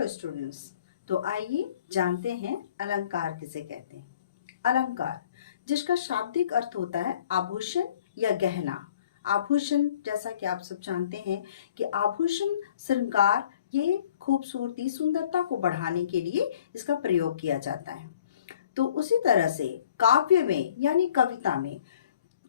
Hello students. तो आइए जानते हैं अलंकार किसे कहते हैं। अलंकार जिसका शाब्दिक अर्थ होता है आभूषण या गहना। आभूषण जैसा कि आप सब जानते हैं कि आभूषण श्रृंगार ये खूबसूरती सुंदरता को बढ़ाने के लिए इसका प्रयोग किया जाता है। तो उसी तरह से काव्य में यानी कविता में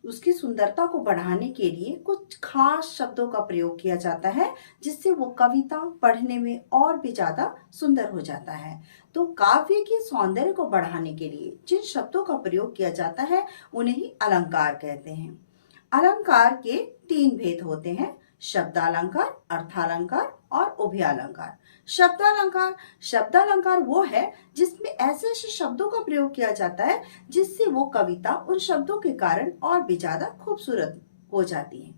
उसकी सुंदरता को बढ़ाने के लिए कुछ खास शब्दों का प्रयोग किया जाता है, जिससे वो कविता पढ़ने में और भी ज्यादा सुंदर हो जाता है। तो काव्य के सौंदर्य को बढ़ाने के लिए जिन शब्दों का प्रयोग किया जाता है उन्हें ही अलंकार कहते हैं। अलंकार के तीन भेद होते हैं, शब्दालंकार, अर्थालंकार और उभयालंकार। शब्दालंकार वो है जिसमें ऐसे ऐसे शब्दों का प्रयोग किया जाता है जिससे वो कविता उन शब्दों के कारण और भी ज्यादा खूबसूरत हो जाती है।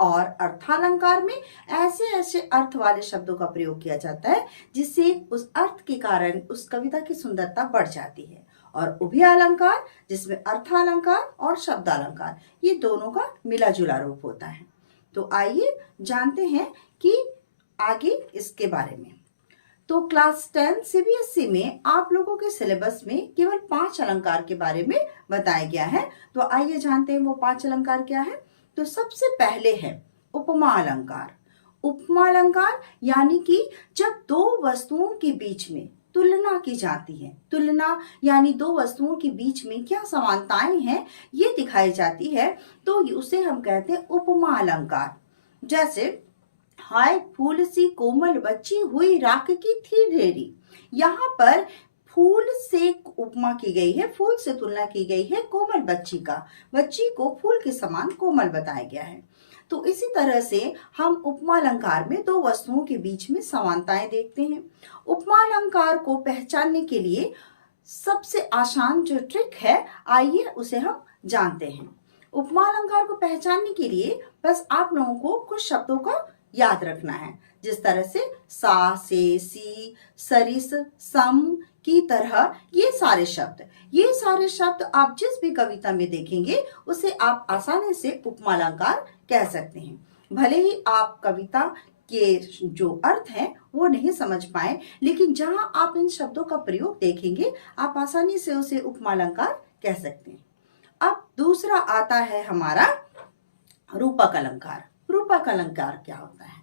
और अर्थालंकार में ऐसे ऐसे अर्थ वाले शब्दों का प्रयोग किया जाता है जिससे उस अर्थ के कारण उस कविता की सुंदरता बढ़ जाती है। और उभयालंकार जिसमें अर्थालंकार और शब्दालंकार ये दोनों का मिला जुला रूप होता है। तो आइए जानते हैं कि आगे इसके बारे में। तो क्लास 10 सीबीएसई में आप लोगों के सिलेबस में केवल 5 अलंकार के बारे में बताया गया है। तो आइए जानते हैं वो 5 अलंकार क्या है। तो सबसे पहले है उपमा अलंकार। उपमा अलंकार यानी कि जब दो वस्तुओं के बीच में तुलना की जाती है। तुलना यानी दो वस्तुओं के बीच में क्या समानताएं हैं ये दिखाई जाती है, तो उसे हम कहते हैं उपमा अलंकार। जैसे हाय फूल सी कोमल बच्ची हुई राख की थी ढेरी। यहाँ पर फूल से उपमा की गई है, फूल से तुलना की गई है कोमल बच्ची का। बच्ची को फूल के समान कोमल बताया गया है। तो इसी तरह से हम उपमा अलंकार में दो वस्तुओं के बीच में समानताएं देखते हैं। उपमा अलंकार को पहचानने के लिए सबसे आसान जो ट्रिक है आइए उसे हम जानते हैं। उपमा अलंकार को पहचानने के लिए बस आप लोगों को कुछ शब्दों का याद रखना है, जिस तरह से सा से सी, सरिस, सम की तरह ये सारे शब्द आप जिस भी कविता में देखेंगे उसे आप आसानी से उपमा अलंकार कह सकते हैं। भले ही आप कविता के जो अर्थ है वो नहीं समझ पाए, लेकिन जहां आप इन शब्दों का प्रयोग देखेंगे आप आसानी से उसे उपमा अलंकार कह सकते हैं। अब दूसरा आता है हमारा रूपक अलंकार। रूपक अलंकार क्या होता है?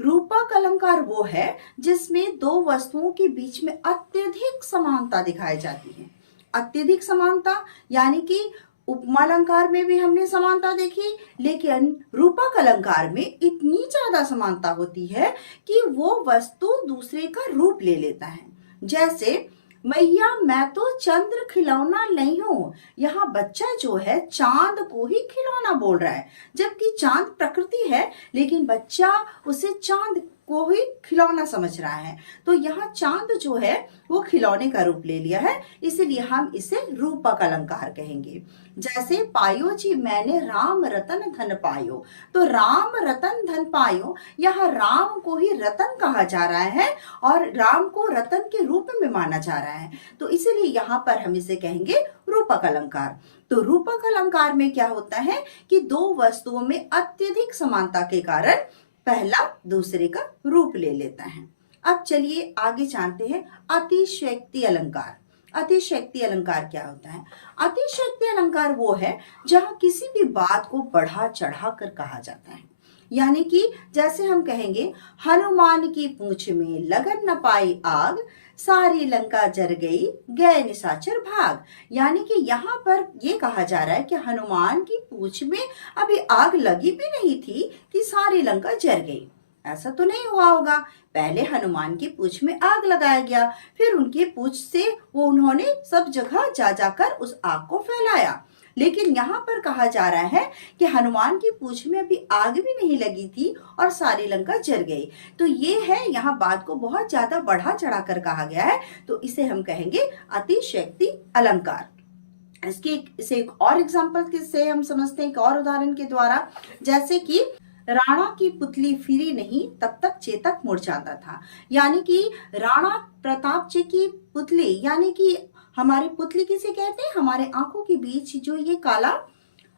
रूपक अलंकार वो है जिसमें दो वस्तुओं के बीच में अत्यधिक समानता दिखाई जाती है। अत्यधिक समानता यानी कि उपमा अलंकार में भी हमने समानता देखी, लेकिन रूपक अलंकार में इतनी ज्यादा समानता होती है कि वो वस्तु दूसरे का रूप ले लेता है। जैसे मैया मैं तो चंद्र खिलौना नहीं हूं। यहाँ बच्चा जो है चांद को ही खिलौना बोल रहा है, जबकि चांद प्रकृति है, लेकिन बच्चा उसे चांद को ही खिलौना समझ रहा है। तो यहाँ चांद जो है वो खिलौने का रूप ले लिया है, इसीलिए हम इसे रूपक अलंकार कहेंगे। जैसे पायो जी मैंने राम रतन धन पायो। तो राम रतन धन पायो, यहाँ राम को ही रतन कहा जा रहा है और राम को रतन के रूप में माना जा रहा है, तो इसीलिए यहाँ पर हम इसे कहेंगे रूपक अलंकार। तो रूपक अलंकार में क्या होता है कि दो वस्तुओं में अत्यधिक समानता के कारण पहला दूसरे का रूप ले लेता है। अब चलिए आगे जानते हैं अतिशयोक्ति अलंकार। अतिशयोक्ति अलंकार क्या होता है? अतिशयोक्ति अलंकार वो है जहां किसी भी बात को बढ़ा चढ़ा कर कहा जाता है। यानी कि जैसे हम कहेंगे हनुमान की पूंछ में लगन न पाई आग, सारी लंका जर गई गए निशाचर भाग। यानी कि यहाँ पर ये कहा जा रहा है कि हनुमान की पूंछ में अभी आग लगी भी नहीं थी कि सारी लंका जर गई। ऐसा तो नहीं हुआ होगा। पहले हनुमान की पूंछ में आग लगाया गया, फिर उनकी पूंछ से वो उन्होंने सब जगह जा जाकर उस आग को फैलाया। लेकिन यहाँ पर कहा जा रहा है कि हनुमान की पूंछ में अभी आग भी नहीं लगी थी और सारी लंका जल गई। तो ये है, यहाँ बात को बहुत ज्यादा बढ़ा चढ़ा कर कहा गया है, तो इसे हम कहेंगे अतिशयोक्ति अलंकार। इसे एक और एग्जाम्पल से हम समझते हैं, एक और उदाहरण के द्वारा। जैसे कि राणा की पुतली फिरी नहीं तब तक चेतक मुरझाता था। यानी कि राणा प्रताप जी की पुतली, यानी कि हमारी पुतली किसे कहते हैं? हमारे आंखों के बीच जो ये काला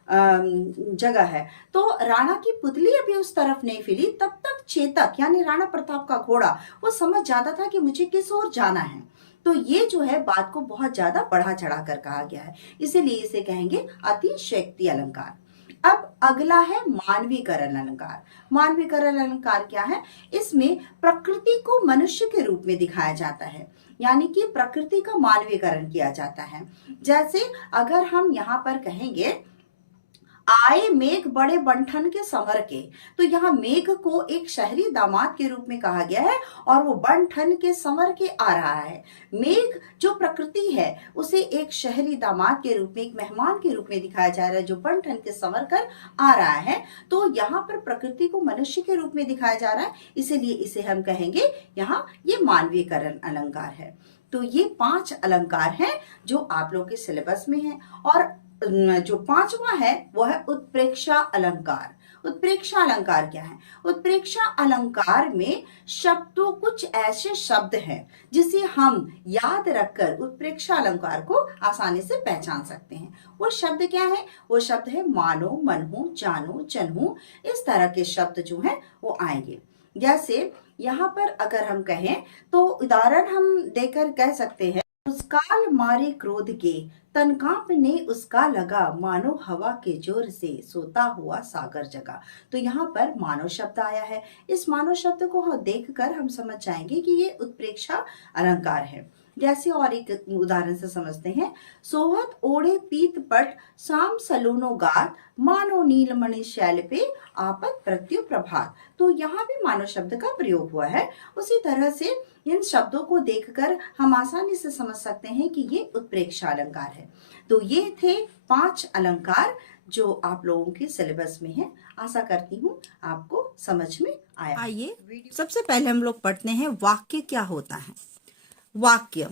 जगह है। तो राणा की पुतली अभी उस तरफ नहीं फिरी, तब तक चेतक यानी राणा प्रताप का घोड़ा वो समझ जाता था कि मुझे किस ओर जाना है। तो ये जो है बात को बहुत ज्यादा बढ़ा चढ़ा कर कहा गया है, इसीलिए इसे कहेंगे अतिशयोक्ति अलंकार। अब अगला है मानवीकरण अलंकार। मानवीकरण अलंकार क्या है? इसमें प्रकृति को मनुष्य के रूप में दिखाया जाता है, यानी कि प्रकृति का मानवीकरण किया जाता है। जैसे अगर हम यहाँ पर कहेंगे आए मेघ बड़े बंठन के संवर के, तो यहाँ मेघ को एक शहरी दामाद के रूप में कहा गया है और वो बंठन के संवर के आ रहा है। मेघ जो प्रकृति है उसे एक शहरी दामाद के रूप में, एक मेहमान के रूप में दिखाया जा रहा है जो बंठन के संवर कर आ रहा है। तो यहाँ पर प्रकृति को मनुष्य के रूप में दिखाया जा रहा है, इसीलिए इसे हम कहेंगे यहाँ ये मानवीकरण अलंकार है। तो ये 5 अलंकार हैं जो आप लोग के सिलेबस में है। और जो 5वां है वो है उत्प्रेक्षा अलंकार। उत्प्रेक्षा अलंकार क्या है? उत्प्रेक्षा अलंकार में शब्दों, कुछ ऐसे शब्द हैं जिसे हम याद रखकर उत्प्रेक्षा अलंकार को आसानी से पहचान सकते हैं। वो शब्द क्या है? वो शब्द है मानो, मनहूं, जानो, चनहूं। इस तरह के शब्द जो हैं वो आएंगे। जैसे यहाँ पर अगर हम कहें तो उदाहरण हम देकर कह सकते हैं, उसकाल मारे क्रोध के तन कांपने उसका लगा, मानो हवा के जोर से सोता हुआ सागर जगा। तो यहाँ पर मानो शब्द आया है। इस मानो शब्द को हम देखकर हम समझ जाएंगे कि ये उत्प्रेक्षा अलंकार है। जैसे और एक उदाहरण से समझते हैं, सोहत ओढ़े पीत पट शाम सलूनो गात, मानो नीलमणि शैल पे आपत प्रत्यु प्रभात। तो यहाँ भी मानो शब्द का प्रयोग हुआ है। उसी तरह से इन शब्दों को देखकर हम आसानी से समझ सकते हैं कि ये उत्प्रेक्षा अलंकार है। तो ये थे 5 अलंकार जो आप लोगों के सिलेबस में है। आशा करती हूँ आपको समझ में आया। आइए सबसे पहले हम लोग पढ़ते हैं वाक्य क्या होता है। वाक्य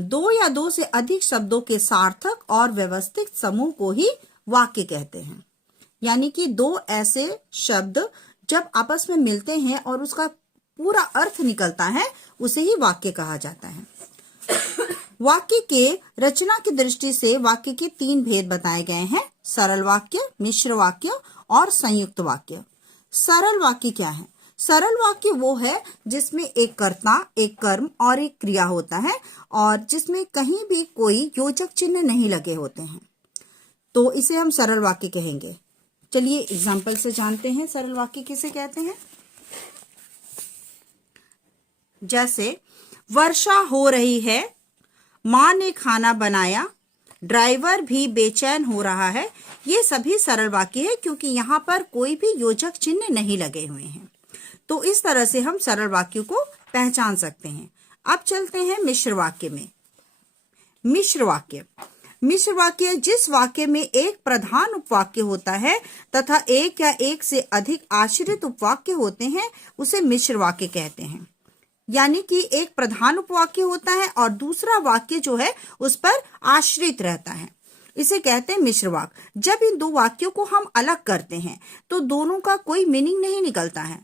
2 या 2 से अधिक शब्दों के सार्थक और व्यवस्थित समूह को ही वाक्य कहते हैं। यानी कि 2 ऐसे शब्द जब आपस में मिलते हैं और उसका पूरा अर्थ निकलता है उसे ही वाक्य कहा जाता है। वाक्य के रचना की दृष्टि से वाक्य के 3 भेद बताए गए हैं, सरल वाक्य, मिश्र वाक्य और संयुक्त वाक्य। सरल वाक्य क्या है? सरल वाक्य वो है जिसमें एक कर्ता, एक कर्म और एक क्रिया होता है और जिसमें कहीं भी कोई योजक चिन्ह नहीं लगे होते हैं, तो इसे हम सरल वाक्य कहेंगे। चलिए एग्जाम्पल से जानते हैं सरल वाक्य किसे कहते हैं। जैसे वर्षा हो रही है, माँ ने खाना बनाया, ड्राइवर भी बेचैन हो रहा है। ये सभी सरल वाक्य है क्योंकि यहाँ पर कोई भी योजक चिन्ह नहीं लगे हुए हैं। तो इस तरह से हम सरल वाक्य को पहचान सकते हैं। अब चलते हैं मिश्र वाक्य में। मिश्र वाक्य, मिश्र वाक्य जिस वाक्य में एक प्रधान उपवाक्य होता है तथा एक या एक से अधिक आश्रित उपवाक्य होते हैं उसे मिश्र वाक्य कहते हैं। यानी कि एक प्रधान उपवाक्य होता है और दूसरा वाक्य जो है उस पर आश्रित रहता है, इसे कहते हैं मिश्र वाक्य। जब इन 2 वाक्यों को हम अलग करते हैं तो दोनों का कोई मीनिंग नहीं निकलता है।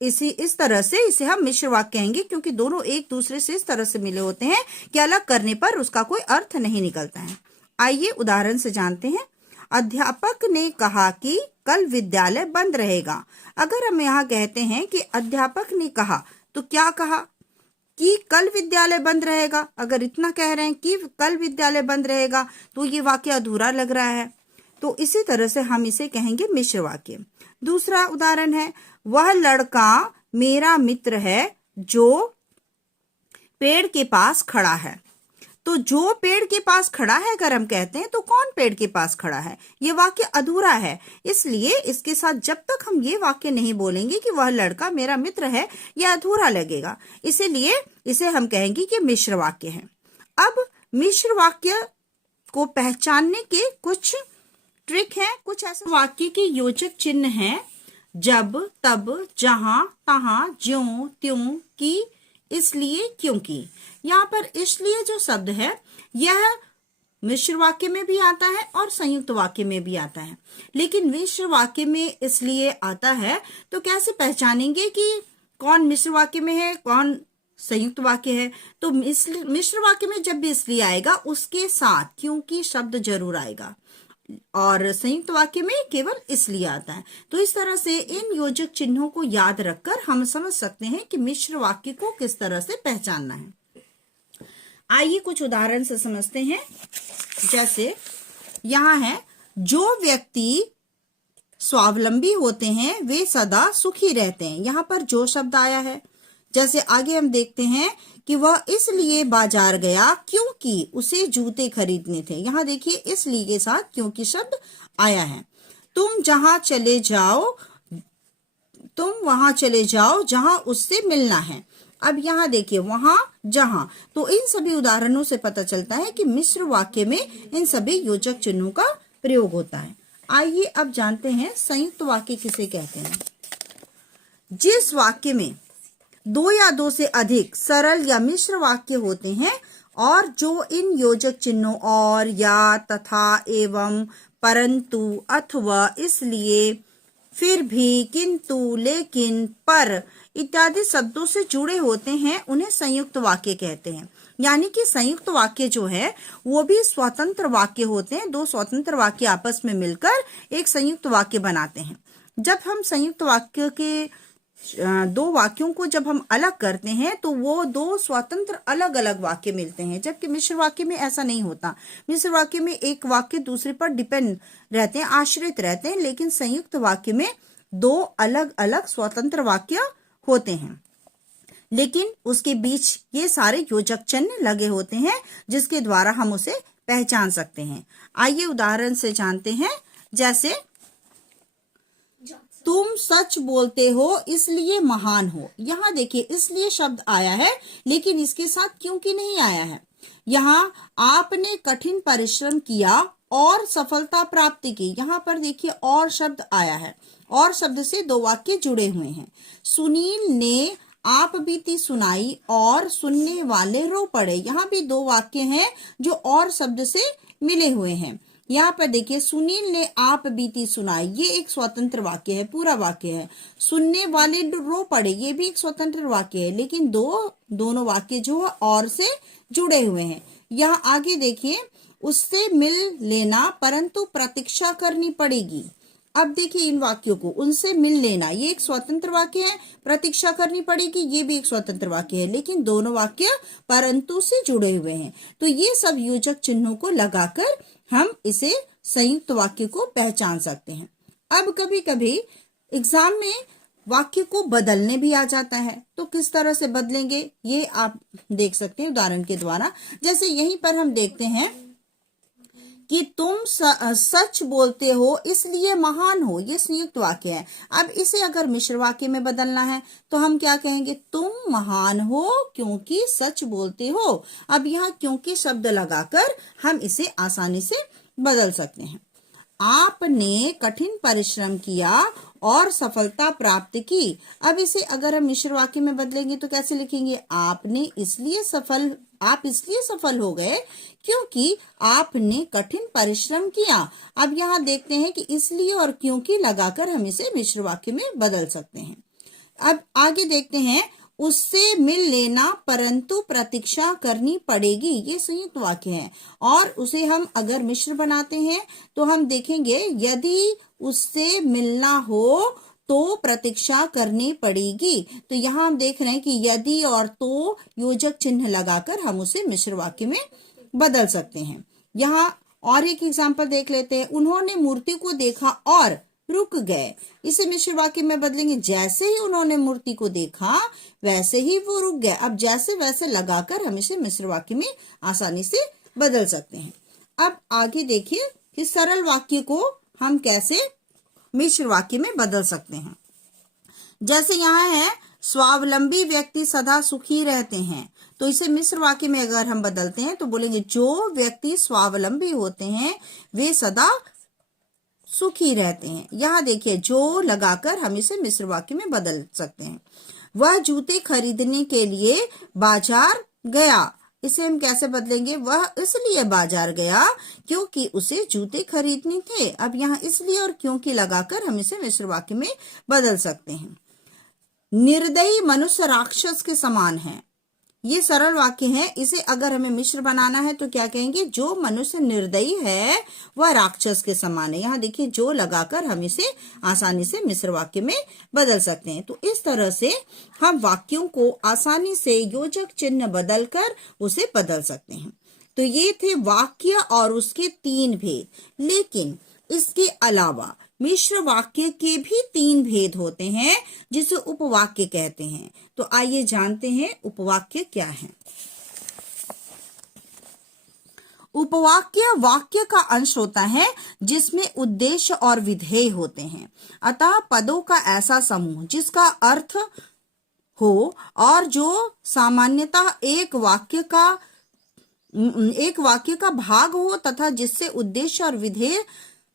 इस तरह से इसे हम मिश्र वाक्य कहेंगे क्योंकि दोनों एक दूसरे से इस तरह से मिले होते हैं कि अलग करने पर उसका कोई अर्थ नहीं निकलता है। आइए उदाहरण से जानते हैं। अध्यापक ने कहा कि कल विद्यालय बंद रहेगा। अगर हम यहाँ कहते हैं कि अध्यापक ने कहा, तो क्या कहा कि कल विद्यालय बंद रहेगा। अगर इतना कह रहे हैं कि कल विद्यालय बंद रहेगा तो ये वाक्य अधूरा लग रहा है। तो इसी तरह से हम इसे कहेंगे मिश्र वाक्य। दूसरा उदाहरण है, वह लड़का मेरा मित्र है जो पेड़ के पास खड़ा है। तो जो पेड़ के पास खड़ा है अगर हम कहते हैं तो कौन पेड़ के पास खड़ा है, ये वाक्य अधूरा है। इसलिए इसके साथ जब तक हम ये वाक्य नहीं बोलेंगे कि वह लड़का मेरा मित्र है, यह अधूरा लगेगा। इसीलिए इसे हम कहेंगे कि मिश्र वाक्य है। अब मिश्र वाक्य को पहचानने के कुछ ट्रिक है। कुछ ऐसे वाक्य के योजक चिन्ह हैं, जब, तब, जहां, तहां, ज्यों, त्यों, की, इसलिए, क्योंकि। यहाँ पर इसलिए जो शब्द है यह मिश्र वाक्य में भी आता है और संयुक्त वाक्य में भी आता है। लेकिन मिश्र वाक्य में इसलिए आता है तो कैसे पहचानेंगे कि कौन मिश्र वाक्य में है, कौन संयुक्त वाक्य है। तो मिश्र वाक्य में जब भी इसलिए आएगा उसके साथ क्योंकि शब्द जरूर आएगा, और संयुक्त वाक्य में केवल इसलिए आता है। तो इस तरह से इन योजक चिन्हों को याद रखकर हम समझ सकते हैं कि मिश्र वाक्य को किस तरह से पहचानना है। आइए कुछ उदाहरण से समझते हैं। जैसे यहाँ है, जो व्यक्ति स्वावलंबी होते हैं वे सदा सुखी रहते हैं। यहाँ पर जो शब्द आया है। जैसे आगे हम देखते हैं कि वह इसलिए बाजार गया क्योंकि उसे जूते खरीदने थे। यहाँ देखिए इसलिए के साथ क्योंकि शब्द आया है। तुम वहां चले जाओ जहां उससे मिलना है। अब यहाँ देखिए वहां, जहां, तो इन सभी उदाहरणों से पता चलता है कि मिश्र वाक्य में इन सभी योजक चिन्हों का प्रयोग होता है। आइए अब जानते हैं संयुक्त वाक्य किसे कहते हैं। जिस वाक्य में दो या दो से अधिक सरल या मिश्र वाक्य होते हैं और जो इन योजक चिन्हों और, या, तथा, एवं, परंतु, अथवा, इसलिए, फिर भी, किंतु, लेकिन, पर इत्यादि शब्दों से जुड़े होते हैं उन्हें संयुक्त वाक्य कहते हैं। यानी कि संयुक्त वाक्य जो है वो भी स्वतंत्र वाक्य होते हैं। दो स्वतंत्र वाक्य आपस में मिलकर एक संयुक्त वाक्य बनाते हैं। जब हम संयुक्त वाक्य के दो वाक्यों को जब हम अलग करते हैं तो वो दो स्वतंत्र अलग अलग वाक्य मिलते हैं, जबकि मिश्र वाक्य में ऐसा नहीं होता। मिश्र वाक्य में एक वाक्य दूसरे पर डिपेंड रहते हैं, आश्रित रहते हैं, लेकिन संयुक्त वाक्य में दो अलग अलग स्वतंत्र वाक्य होते हैं, लेकिन उसके बीच ये सारे योजक चिन्ह लगे होते हैं जिसके द्वारा हम उसे पहचान सकते हैं। आइए उदाहरण से जानते हैं। जैसे तुम सच बोलते हो इसलिए महान हो। यहाँ देखिए इसलिए शब्द आया है लेकिन इसके साथ क्योंकि नहीं आया है। यहाँ आपने कठिन परिश्रम किया और सफलता प्राप्ति की। यहाँ पर देखिए और शब्द आया है, और शब्द से दो वाक्य जुड़े हुए हैं। सुनील ने आप बीती सुनाई और सुनने वाले रो पड़े। यहाँ भी दो वाक्य हैं जो और शब्द से मिले हुए हैं। यहाँ पर देखिए सुनील ने आप बीती सुनाई, ये एक स्वतंत्र वाक्य है, पूरा वाक्य है। सुनने वाले रो पड़े, ये भी एक स्वतंत्र वाक्य है, लेकिन दोनों वाक्य जो है और से जुड़े हुए हैं। यहाँ आगे देखिए उससे मिल लेना परंतु प्रतीक्षा करनी पड़ेगी। अब देखिए इन वाक्यों को, उनसे मिल लेना ये एक स्वतंत्र वाक्य है, प्रतीक्षा करनी पड़ेगी ये भी एक स्वतंत्र वाक्य है, लेकिन दोनों वाक्य परंतु से जुड़े हुए हैं। तो ये सब योजक चिन्हों को लगाकर हम इसे संयुक्त वाक्य को पहचान सकते हैं। अब कभी कभी एग्जाम में वाक्य को बदलने भी आ जाता है, तो किस तरह से बदलेंगे ये आप देख सकते हैं उदाहरण के द्वारा। जैसे यहीं पर हम देखते हैं कि तुम सच बोलते हो इसलिए महान हो, ये संयुक्त वाक्य है। अब इसे अगर मिश्र वाक्य में बदलना है तो हम क्या कहेंगे, तुम महान हो क्योंकि सच बोलते हो। अब यहाँ क्योंकि शब्द लगाकर हम इसे आसानी से बदल सकते हैं। आपने कठिन परिश्रम किया और सफलता प्राप्त की। अब इसे अगर हम मिश्र वाक्य में बदलेंगे तो कैसे लिखेंगे, आप इसलिए सफल हो गए क्योंकि आपने कठिन परिश्रम किया। अब यहाँ देखते हैं कि इसलिए और क्योंकि लगाकर हम इसे मिश्र वाक्य में बदल सकते हैं। अब आगे देखते हैं, उससे मिल लेना परंतु प्रतीक्षा करनी पड़ेगी, ये संयुक्त वाक्य है। और उसे हम अगर मिश्र बनाते हैं तो हम देखेंगे, यदि उससे मिलना हो तो प्रतीक्षा करनी पड़ेगी। तो यहाँ हम देख रहे हैं कि यदि और तो योजक चिन्ह लगाकर हम उसे मिश्र वाक्य में बदल सकते हैं। यहाँ और एक एग्जाम्पल देख लेते हैं। उन्होंने मूर्ति को देखा और रुक गए। इसे मिश्र वाक्य में बदलेंगे, जैसे ही उन्होंने मूर्ति को देखा वैसे ही वो रुक गए। अब जैसे वैसे लगाकर हम इसे मिश्र वाक्य में आसानी से बदल सकते हैं। अब आगे देखिए कि सरल वाक्य को हम कैसे मिश्र वाक्य में बदल सकते हैं। जैसे यहाँ है, स्वावलंबी व्यक्ति सदा सुखी रहते हैं। तो इसे मिश्र वाक्य में अगर हम बदलते हैं तो बोलेंगे, जो व्यक्ति स्वावलंबी होते हैं वे सदा सुखी रहते हैं। यहाँ देखिए जो लगाकर हम इसे मिश्र वाक्य में बदल सकते हैं। वह जूते खरीदने के लिए बाजार गया। इसे हम कैसे बदलेंगे, वह इसलिए बाजार गया क्योंकि उसे जूते खरीदने थे। अब यहाँ इसलिए और क्योंकि लगाकर हम इसे मिश्र वाक्य में बदल सकते हैं। निर्दयी मनुष्य राक्षस के समान है। ये सरल वाक्य है। इसे अगर हमें मिश्र बनाना है तो क्या कहेंगे, जो मनुष्य निर्दयी है वह राक्षस के समान है। यहाँ देखिए जो लगाकर हम इसे आसानी से मिश्र वाक्य में बदल सकते हैं। तो इस तरह से हम वाक्यों को आसानी से योजक चिन्ह बदलकर उसे बदल सकते हैं। तो ये थे वाक्य और उसके 3 भेद। लेकिन इसके अलावा मिश्र वाक्य के भी 3 भेद होते हैं जिसे उपवाक्य कहते हैं। तो आइए जानते हैं उपवाक्य क्या है। उपवाक्य वाक्य का अंश होता है जिसमें उद्देश्य और विधेय होते हैं, अतः पदों का ऐसा समूह जिसका अर्थ हो और जो सामान्यतः एक वाक्य का भाग हो तथा जिससे उद्देश्य और विधेय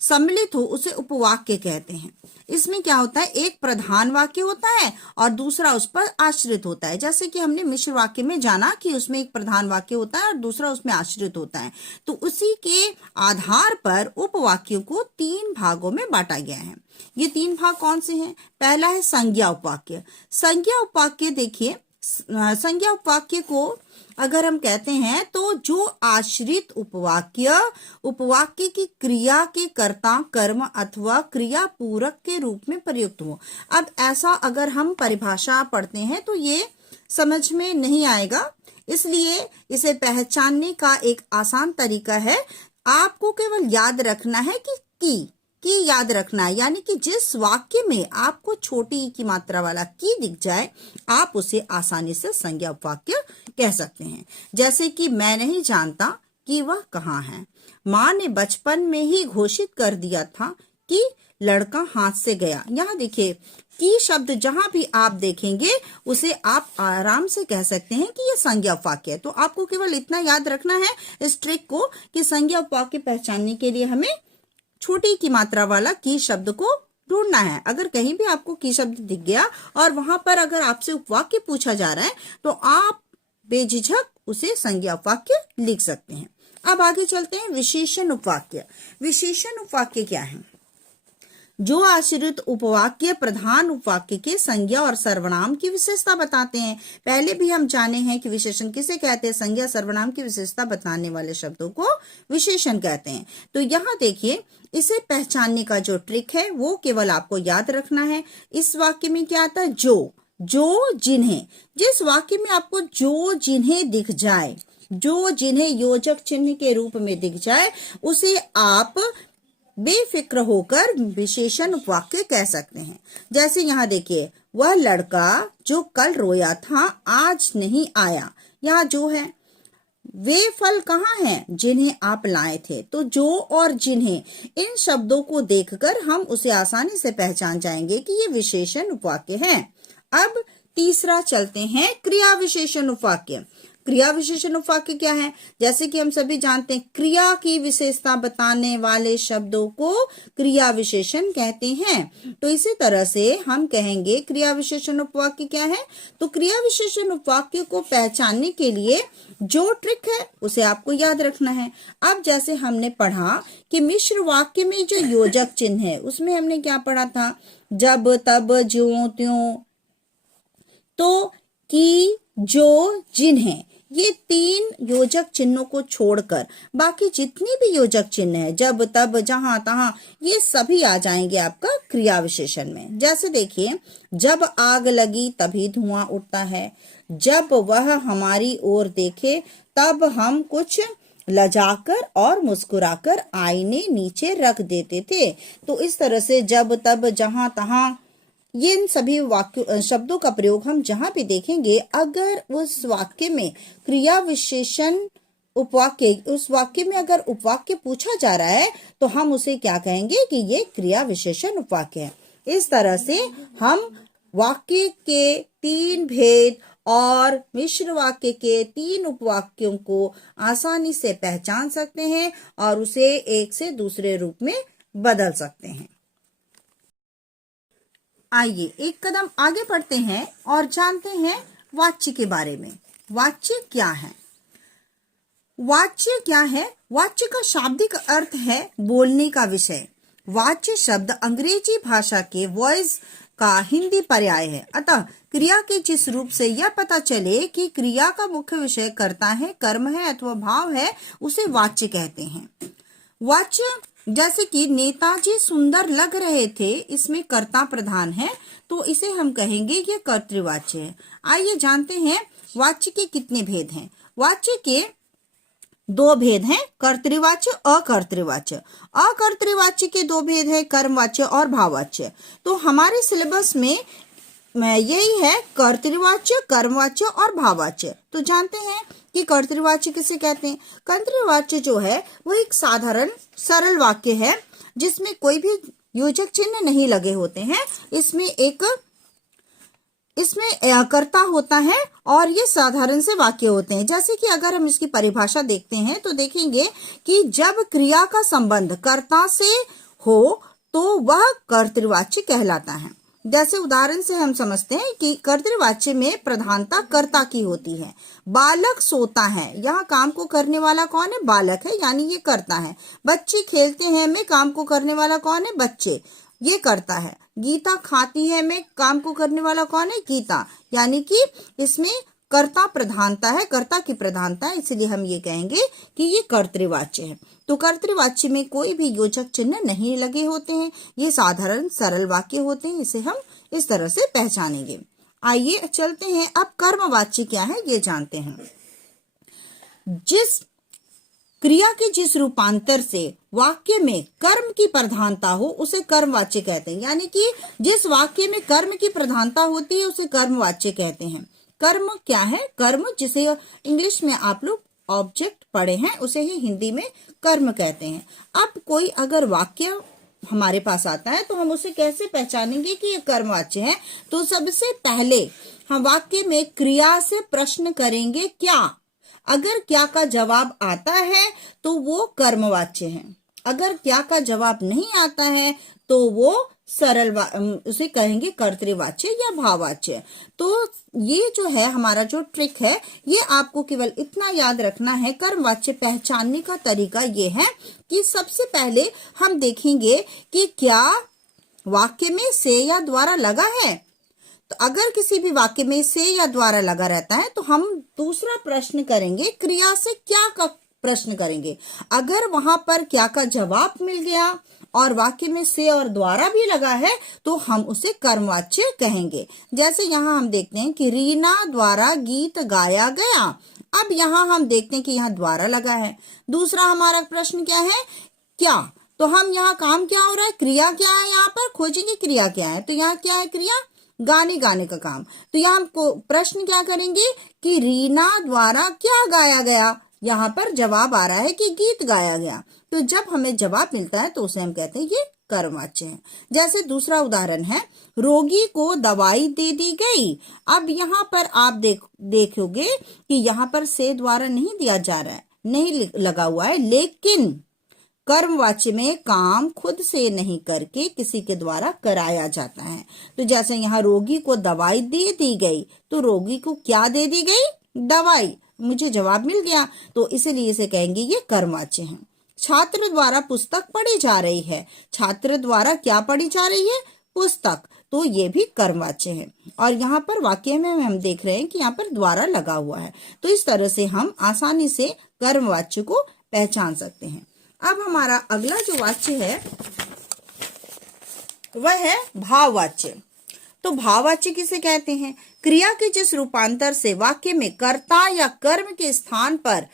सम्मिलित हो, उसे उपवाक्य कहते हैं। इसमें क्या होता है, एक प्रधान वाक्य होता है और दूसरा उस पर आश्रित होता है। जैसे कि हमने मिश्र वाक्य में जाना कि उसमें एक प्रधान वाक्य होता है और दूसरा उसमें आश्रित होता है। तो उसी के आधार पर उपवाक्यों को 3 भागों में बांटा गया है। ये 3 भाग कौन से हैं? पहला है संज्ञा उपवाक्य। संज्ञा उपवाक्य देखिए, संज्ञा उपवाक्य को अगर हम कहते हैं तो जो आश्रित उपवाक्य की क्रिया के कर्ता, कर्म अथवा क्रिया पूरक के रूप में प्रयुक्त हो। अब ऐसा अगर हम परिभाषा पढ़ते हैं तो ये समझ में नहीं आएगा, इसलिए इसे पहचानने का एक आसान तरीका है, आपको केवल याद रखना है कि याद रखना है, यानी कि जिस वाक्य में आपको छोटी ई की मात्रा वाला की दिख जाए आप उसे आसानी से संज्ञा उपवाक्य कह सकते हैं। जैसे कि मैं नहीं जानता कि वह कहाँ है। माँ ने बचपन में ही घोषित कर दिया था कि लड़का हाथ से गया। यहाँ देखिए की शब्द जहां भी आप देखेंगे उसे आप आराम से कह सकते हैं कि यह संज्ञा उपवाक्य है। तो आपको केवल इतना याद रखना है इस ट्रिक को कि संज्ञा उपवाक्य पहचानने के लिए हमें छोटी की मात्रा वाला की शब्द को ढूंढना है। अगर कहीं भी आपको की शब्द दिख गया और वहां पर अगर आपसे उपवाक्य पूछा जा रहा है तो आप बेझिझक उसे संज्ञा उपवाक्य लिख सकते हैं। अब आगे चलते हैं विशेषण उपवाक्य। विशेषण उपवाक्य क्या है? जो आश्रित उपवाक्य प्रधान उपवाक्य के संज्ञा और सर्वनाम की विशेषता बताते हैं। पहले भी हम जाने हैं कि विशेषण किसे कहते हैं, संज्ञा सर्वनाम की विशेषता बताने वाले शब्दों को विशेषण कहते हैं। तो यहाँ देखिए इसे पहचानने का जो ट्रिक है वो केवल आपको याद रखना है। इस वाक्य में क्या आता है, जो जिन्हें, जिस वाक्य में आपको जो जिन्हें दिख जाए, जो जिन्हें योजक चिन्ह के रूप में दिख जाए उसे आप बेफिक्र होकर विशेषण वाक्य कह सकते हैं। जैसे यहाँ देखिए, वह लड़का जो कल रोया था आज नहीं आया। यहाँ जो है, वे फल कहाँ हैं जिन्हें आप लाए थे। तो जो और जिन्हें, इन शब्दों को देखकर हम उसे आसानी से पहचान जाएंगे कि ये विशेषण उपवाक्य है। अब तीसरा चलते हैं क्रिया विशेषण उपवाक्य। क्रिया विशेषण उपवाक्य क्या है? जैसे कि हम सभी जानते हैं क्रिया की विशेषता बताने वाले शब्दों को क्रिया विशेषण कहते हैं। तो इसी तरह से हम कहेंगे क्रिया विशेषण उपवाक्य क्या है। तो क्रिया विशेषण उपवाक्य को पहचानने के लिए जो ट्रिक है उसे आपको याद रखना है। अब जैसे हमने पढ़ा कि मिश्र वाक्य में जो योजक चिन्ह है उसमें हमने क्या पढ़ा था, जब, तब, ज्यों, त्यों। तो की, जो, जिन्हें, ये 3 योजक चिन्हों को छोड़कर बाकी जितनी भी योजक चिन्ह है, जब, तब, जहां, तहां, ये सभी आ जाएंगे आपका क्रिया विशेषण में। जैसे देखिए, जब आग लगी तभी धुआं उठता है, जब वह हमारी ओर देखे तब हम कुछ लजाकर और मुस्कुराकर आईने नीचे रख देते थे। तो इस तरह से जब, तब, जहां, तहां, ये इन सभी वाक्य शब्दों का प्रयोग हम जहां भी देखेंगे, अगर उस वाक्य में क्रिया विशेषण उपवाक्य, उस वाक्य में अगर उपवाक्य पूछा जा रहा है तो हम उसे क्या कहेंगे कि ये क्रिया विशेषण उपवाक्य है। इस तरह से हम वाक्य के 3 भेद और मिश्र वाक्य के 3 उपवाक्यों को आसानी से पहचान सकते हैं और उसे एक से दूसरे रूप में बदल सकते हैं। आइए एक कदम आगे बढ़ते हैं और जानते हैं वाच्य के बारे में। वाच्य क्या है? वाच्य क्या है? वाच्य का शाब्दिक अर्थ है बोलने का विषय। वाच्य शब्द अंग्रेजी भाषा के वॉइस का हिंदी पर्याय है। अतः क्रिया के जिस रूप से यह पता चले कि क्रिया का मुख्य विषय कर्ता है, कर्म है अथवा भाव है, उसे वाच्य कहते हैं। वाच्य जैसे कि नेताजी सुंदर लग रहे थे, इसमें कर्ता प्रधान है तो इसे हम कहेंगे ये कर्तृवाच्य है। आइए जानते हैं वाच्य के कितने भेद हैं। वाच्य के दो भेद हैं, कर्तृवाच्य, अकर्तृवाच्य। अकर्तृवाच्य के दो भेद हैं, कर्मवाच्य और भाववाच्य। तो हमारे सिलेबस में यही है, कर्तृवाच्य, कर्मवाच्य और भाववाच्य। तो जानते हैं कि कर्तृवाच्य किसे कहते हैं। कर्तृवाच्य जो है वो एक साधारण सरल वाक्य है जिसमें कोई भी योजक चिन्ह नहीं लगे होते हैं। इसमें कर्ता होता है और ये साधारण से वाक्य होते हैं। जैसे कि अगर हम इसकी परिभाषा देखते हैं तो देखेंगे कि जब क्रिया का संबंध कर्ता से हो तो वह कर्तृवाच्य कहलाता है। जैसे उदाहरण से हम समझते हैं कि कर्तृवाच्य में प्रधानता कर्ता की होती है। बालक सोता है, यहाँ काम को करने वाला कौन है, बालक है, यानी ये कर्ता है। बच्चे खेलते हैं में काम को करने वाला कौन है, बच्चे, ये करता है। गीता खाती है में काम को करने वाला कौन है, गीता, यानी कि इसमें कर्ता प्रधानता है, कर्ता की प्रधानता है, इसलिए हम ये कहेंगे कि ये कर्तृवाच्य है। तो कर्तृवाच्य में कोई भी योजक चिन्ह नहीं लगे होते हैं, ये साधारण सरल वाक्य होते हैं, इसे हम इस तरह से पहचानेंगे। आइए चलते हैं, अब कर्मवाच्य क्या है ये जानते हैं। जिस क्रिया के जिस रूपांतर से वाक्य में कर्म की प्रधानता हो उसे कर्मवाच्य कहते हैं। यानी कि जिस वाक्य में कर्म की प्रधानता होती है उसे कर्मवाच्य कहते हैं। कर्म क्या है, कर्म जिसे इंग्लिश में आप लोग ऑब्जेक्ट पढ़े हैं उसे ही हिंदी में कर्म कहते हैं। अब कोई अगर वाक्य हमारे पास आता है तो हम उसे कैसे पहचानेंगे कि ये कर्मवाच्य है। तो सबसे पहले हम वाक्य में क्रिया से प्रश्न करेंगे क्या। अगर क्या का जवाब आता है तो वो कर्मवाच्य है। अगर क्या का जवाब नहीं आता है तो वो उसे कहेंगे कर्तृवाच्य या भाववाच्य। तो ये जो है हमारा जो ट्रिक है, ये आपको केवल इतना याद रखना है। कर्मवाच्य पहचानने का तरीका ये है कि सबसे पहले हम देखेंगे कि क्या वाक्य में से या द्वारा लगा है। तो अगर किसी भी वाक्य में से या द्वारा लगा रहता है तो हम दूसरा प्रश्न करेंगे, क्रिया से क्या का प्रश्न करेंगे। अगर वहां पर क्या का जवाब मिल गया और वाक्य में से और द्वारा भी लगा है तो हम उसे कर्मवाच्य कहेंगे। जैसे यहाँ हम देखते हैं कि रीना द्वारा गीत गाया गया। अब यहाँ हम देखते हैं कि यहाँ द्वारा लगा है। दूसरा हमारा प्रश्न क्या है, क्या। तो हम यहाँ काम क्या हो रहा है, क्रिया क्या है, यहाँ पर खोजेंगे क्रिया क्या है। तो यहाँ क्या है, क्रिया गाने का काम। तो यहाँ हम प्रश्न क्या करेंगे कि रीना द्वारा क्या गाया गया। यहाँ पर जवाब आ रहा है कि गीत गाया गया। तो जब हमें जवाब मिलता है तो उसे हम कहते हैं ये कर्मवाच्य है। जैसे दूसरा उदाहरण है, रोगी को दवाई दे दी गई। अब यहाँ पर आप देखोगे कि यहाँ पर से द्वारा नहीं दिया जा रहा है, नहीं लगा हुआ है, लेकिन कर्मवाच्य में काम खुद से नहीं करके किसी के द्वारा कराया जाता है। तो जैसे यहाँ रोगी को दवाई दे दी गई, तो रोगी को क्या दे दी गई, दवाई। मुझे जवाब मिल गया तो इसीलिए इसे कहेंगे ये कर्मवाच्य है। छात्र द्वारा पुस्तक पढ़ी जा रही है। छात्र द्वारा क्या पढ़ी जा रही है, पुस्तक। तो ये भी कर्मवाच्य है। और यहाँ पर वाक्य में हम देख रहे हैं कि यहाँ पर द्वारा लगा हुआ है। तो इस तरह से हम आसानी से कर्मवाच्य को पहचान सकते हैं। अब हमारा अगला जो वाच्य है वह है भाववाच्य। तो भाववाच्य किसे कहते हैं, क्रिया के जिस रूपांतर से वाक्य में कर्ता या कर्म के स्थान पर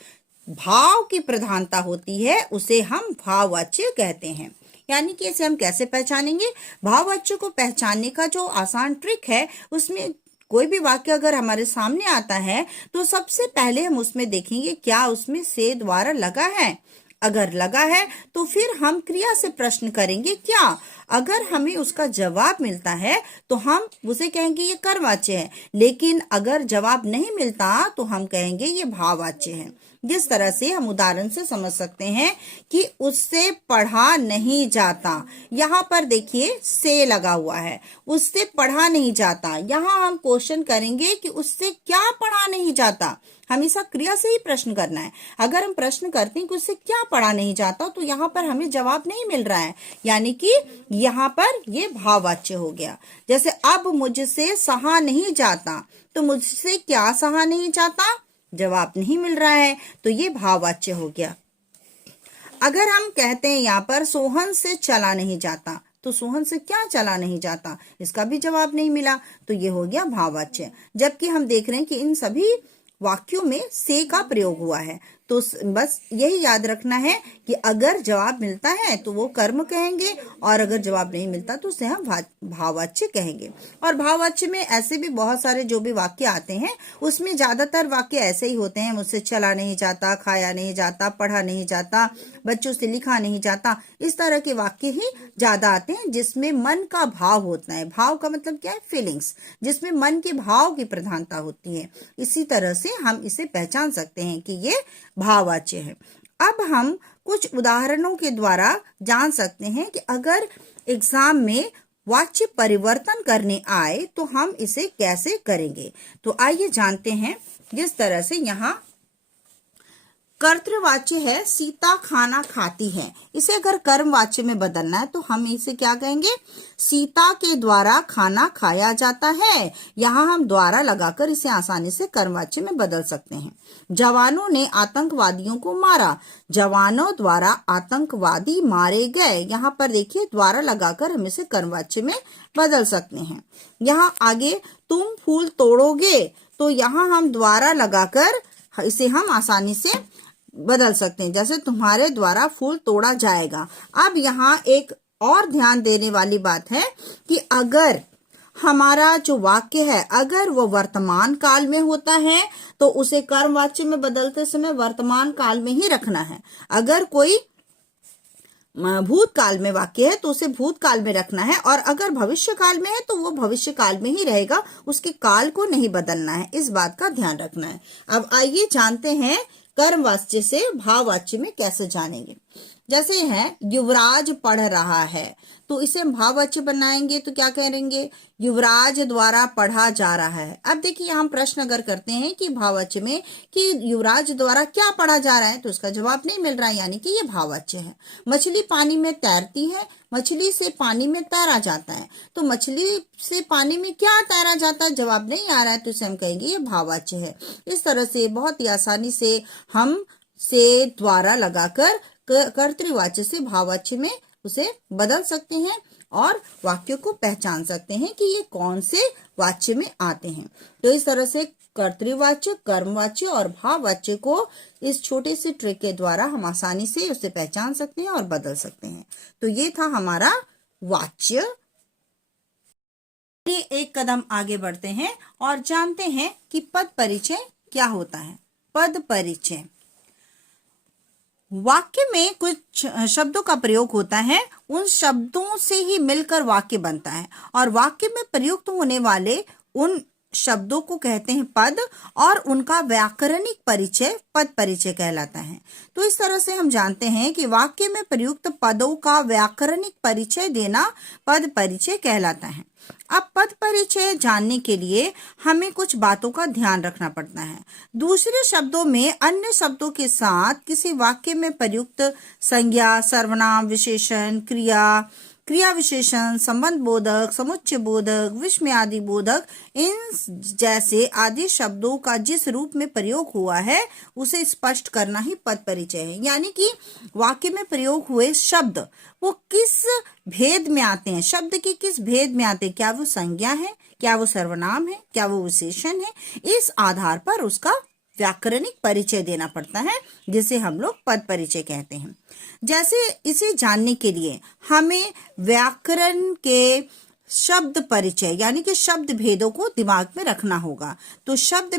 भाव की प्रधानता होती है उसे हम भाववाच्य कहते हैं। यानी कि इसे हम कैसे पहचानेंगे, भाववाच्य को पहचानने का जो आसान ट्रिक है, उसमें कोई भी वाक्य अगर हमारे सामने आता है तो सबसे पहले हम उसमें देखेंगे क्या उसमें से द्वारा लगा है। अगर लगा है तो फिर हम क्रिया से प्रश्न करेंगे क्या। अगर हमें उसका जवाब मिलता है तो हम उसे कहेंगे ये कर्मवाच्य है। लेकिन अगर जवाब नहीं मिलता तो हम कहेंगे ये भाववाच्य है। जिस तरह से हम उदाहरण से समझ सकते हैं कि उससे पढ़ा नहीं जाता। यहाँ पर देखिए से लगा हुआ है, उससे पढ़ा नहीं जाता। यहाँ हम क्वेश्चन करेंगे कि उससे क्या पढ़ा नहीं जाता। हमेशा क्रिया से ही प्रश्न करना है। अगर हम प्रश्न करते हैं कि उससे क्या पढ़ा नहीं जाता, तो यहाँ पर हमें जवाब नहीं मिल रहा है, यानी कि यहाँ पर ये भाववाच्य हो गया। जैसे अब मुझसे सहा नहीं जाता, तो मुझसे क्या सहा नहीं जाता, जवाब नहीं मिल रहा है, तो ये भाववाच्य हो गया। अगर हम कहते हैं यहाँ पर सोहन से चला नहीं जाता, तो सोहन से क्या चला नहीं जाता, इसका भी जवाब नहीं मिला, तो ये हो गया भाववाच्य। जबकि हम देख रहे हैं कि इन सभी वाक्यों में से का प्रयोग हुआ है। तो बस यही याद रखना है कि अगर जवाब मिलता है तो वो कर्म कहेंगे, और अगर जवाब नहीं मिलता तो उसे हम भाववाच्य कहेंगे। और भाववाच्य में ऐसे भी बहुत सारे जो भी वाक्य आते हैं, उसमें ज्यादातर वाक्य ऐसे ही होते हैं, मुझसे चला नहीं जाता, खाया नहीं जाता, पढ़ा नहीं जाता, बच्चों से लिखा नहीं जाता, इस तरह के वाक्य ही ज्यादा आते हैं जिसमें मन का भाव होता है। भाव का मतलब क्या है, फीलिंग्स, जिसमें मन के भाव की प्रधानता होती है। इसी तरह से हम इसे पहचान सकते हैं कि ये भाववाच्य है। अब हम कुछ उदाहरणों के द्वारा जान सकते हैं कि अगर एग्जाम में वाच्य परिवर्तन करने आए तो हम इसे कैसे करेंगे। तो आइए जानते हैं। जिस तरह से यहाँ कर्तृवाच्य है सीता खाना खाती है, इसे अगर कर्मवाच्य में बदलना है तो हम इसे क्या कहेंगे, सीता के द्वारा खाना खाया जाता है। यहाँ हम द्वारा लगाकर इसे आसानी से कर्मवाच्य में बदल सकते हैं। जवानों ने आतंकवादियों को मारा, जवानों द्वारा आतंकवादी मारे गए। यहाँ पर देखिए द्वारा लगाकर हम इसे कर्मवाच्य में बदल सकते हैं। यहाँ आगे तुम फूल तोड़ोगे, तो यहाँ हम द्वारा लगाकर इसे हम आसानी से बदल सकते हैं, जैसे तुम्हारे द्वारा फूल तोड़ा जाएगा। अब यहाँ एक और ध्यान देने वाली बात है कि अगर हमारा जो वाक्य है अगर वो वर्तमान काल में होता है तो उसे कर्मवाच्य में बदलते समय वर्तमान काल में ही रखना है। अगर कोई भूतकाल में वाक्य है तो उसे भूतकाल में रखना है, और अगर भविष्य काल में है तो वो भविष्य काल में ही रहेगा, उसके काल को नहीं बदलना है। इस बात का ध्यान रखना है। अब आइए जानते हैं कर्मवाच्य से भाववाच्य में कैसे जानेंगे। जैसे है युवराज पढ़ रहा है, तो इसे हम भाववाच्य बनाएंगे तो क्या कहेंगे, युवराज द्वारा पढ़ा जा रहा है। अब देखिए हम प्रश्न अगर करते हैं कि भाववाच्य में कि युवराज द्वारा क्या पढ़ा जा रहा है, तो इसका जवाब नहीं मिल रहा है, यानी कि ये भाववाच्य है। मछली पानी में तैरती है, मछली से पानी में तैरा जाता है, तो मछली से पानी में क्या तैरा जाता है, जवाब नहीं आ रहा है, तो इसे हम कहेंगे ये भाववाच्य है। इस तरह से बहुत ही आसानी से हम से द्वारा लगाकर कर्तृवाच्य से भाववाच्य में उसे बदल सकते हैं और वाक्यों को पहचान सकते हैं कि ये कौन से वाच्य में आते हैं। तो इस तरह से कर्तृवाच्य, कर्मवाच्य और भाववाच्य को इस छोटे से ट्रिक के द्वारा हम आसानी से उसे पहचान सकते हैं और बदल सकते हैं। तो ये था हमारा वाच्य। एक कदम आगे बढ़ते हैं और जानते हैं कि पद परिचय क्या होता है। पद परिचय वाक्य में कुछ शब्दों का प्रयोग होता है, उन शब्दों से ही मिलकर वाक्य बनता है, और वाक्य में प्रयुक्त होने वाले उन शब्दों को कहते हैं पद, और उनका व्याकरणिक परिचय पद परिचय कहलाता है। तो इस तरह से हम जानते हैं कि वाक्य में प्रयुक्त पदों का व्याकरणिक परिचय देना पद परिचय कहलाता है। अब पद परिचय जानने के लिए हमें कुछ बातों का ध्यान रखना पड़ता है। दूसरे शब्दों में अन्य शब्दों के साथ किसी वाक्य में प्रयुक्त संज्ञा, सर्वनाम, विशेषण, क्रिया, क्रिया विशेषण, संबंध बोधक, समुच्चय बोधक, विस्मयादि बोधक, इन जैसे आदि शब्दों का जिस रूप में प्रयोग हुआ है उसे स्पष्ट करना ही पद परिचय है। यानी कि वाक्य में प्रयोग हुए शब्द वो किस भेद में आते हैं, शब्द के किस भेद में आते हैं, क्या वो संज्ञा है, क्या वो सर्वनाम है, क्या वो विशेषण है, इस आधार पर उसका व्याकरणिक परिचय देना पड़ता है, जिसे हम लोग पद परिचय कहते हैं। जैसे इसे जानने के लिए हमें व्याकरण के शब्द परिचय यानी कि शब्द भेदों को दिमाग में रखना होगा। तो शब्द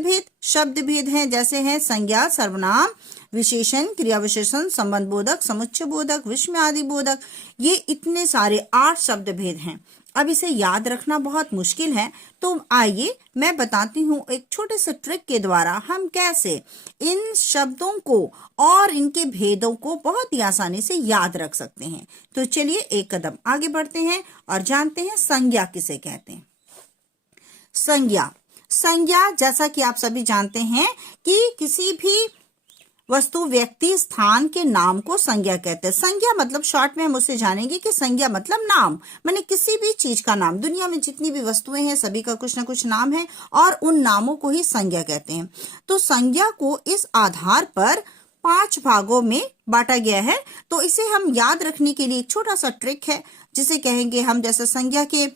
भेद हैं, जैसे हैं संज्ञा, सर्वनाम, विशेषण, क्रिया विशेषण, संबंध बोधक, समुच्चय बोधक, विस्मयादि बोधक, ये इतने सारे 8 शब्द भेद हैं। अब इसे याद रखना बहुत मुश्किल है, तो आइए मैं बताती हूँ एक छोटे से ट्रिक के द्वारा हम कैसे इन शब्दों को और इनके भेदों को बहुत ही आसानी से याद रख सकते हैं। तो चलिए एक कदम आगे बढ़ते हैं और जानते हैं संज्ञा किसे कहते हैं। संज्ञा संज्ञा, जैसा कि आप सभी जानते हैं कि किसी भी वस्तु, व्यक्ति, स्थान के नाम को संज्ञा कहते हैं। संज्ञा मतलब शॉर्ट में हम उसे जानेंगे कि संज्ञा मतलब नाम, माने किसी भी चीज का नाम। दुनिया में जितनी भी वस्तुएं हैं सभी का कुछ ना कुछ नाम है और उन नामों को ही संज्ञा कहते हैं। तो संज्ञा को इस आधार पर 5 भागों में बांटा गया है। तो इसे हम याद रखने के लिए एक छोटा सा ट्रिक है जिसे कहेंगे हम, जैसे संज्ञा के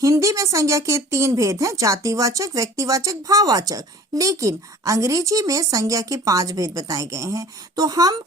हिंदी में संज्ञा के 3 भेद हैं, जातिवाचक, व्यक्तिवाचक, भाववाचक, लेकिन अंग्रेजी में संज्ञा के 5 भेद बताए गए हैं। तो हम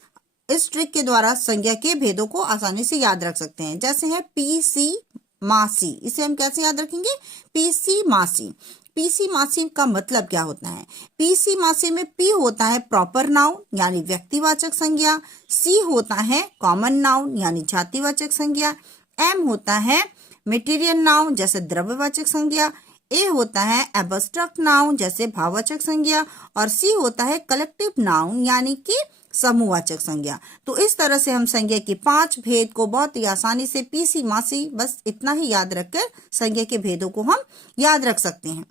इस ट्रिक के द्वारा संज्ञा के भेदों को आसानी से याद रख सकते हैं। जैसे है पीसी मासी, इसे हम कैसे याद रखेंगे? पीसी मासी। पीसी मासी का मतलब क्या होता है? पीसी मासी में पी होता है प्रॉपर नाउन यानी व्यक्तिवाचक संज्ञा, सी होता है कॉमन नाउन यानी जातिवाचक संज्ञा, एम होता है मटेरियल नाउन जैसे द्रव्यवाचक संज्ञा, ए होता है एब्स्ट्रैक्ट नाउन जैसे भाववाचक संज्ञा, और सी होता है कलेक्टिव नाउन यानी कि समूहवाचक संज्ञा। तो इस तरह से हम संज्ञा के 5 भेद को बहुत ही आसानी से पीसी मासी बस इतना ही याद रखकर संज्ञा के भेदों को हम याद रख सकते हैं।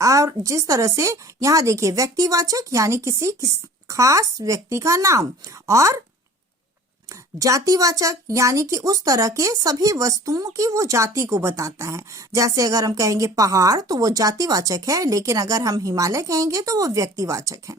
और जिस तरह से यहाँ देखिए, व्यक्तिवाचक यानी किसी खास व्यक्ति का नाम, और जातिवाचक यानी कि उस तरह के सभी वस्तुओं की वो जाति को बताता है। जैसे अगर हम कहेंगे पहाड़ तो वो जातिवाचक है, लेकिन अगर हम हिमालय कहेंगे तो वो व्यक्तिवाचक है।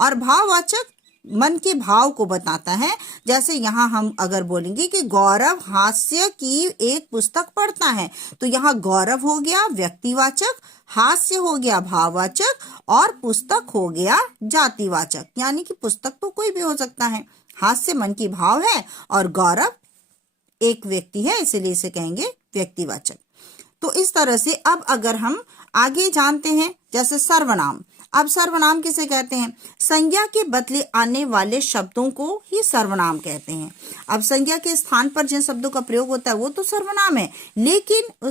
और भाववाचक मन के भाव को बताता है। जैसे यहाँ हम अगर बोलेंगे कि गौरव हास्य की एक पुस्तक पढ़ता है, तो यहाँ गौरव हो गया व्यक्तिवाचक, हास्य हो गया भाववाचक, और पुस्तक हो गया जातिवाचक। यानी कि पुस्तक तो कोई भी हो सकता है, हास्य मन की भाव है और गौरव एक व्यक्ति है, इसीलिए इसे कहेंगे व्यक्तिवाचक। तो इस तरह से अब अगर हम आगे जानते हैं, जैसे सर्वनाम। अब सर्वनाम किसे कहते हैं? संज्ञा के बदले आने वाले शब्दों को ही सर्वनाम कहते हैं। अब संज्ञा के स्थान पर जिन शब्दों का प्रयोग होता है वो तो सर्वनाम है, लेकिन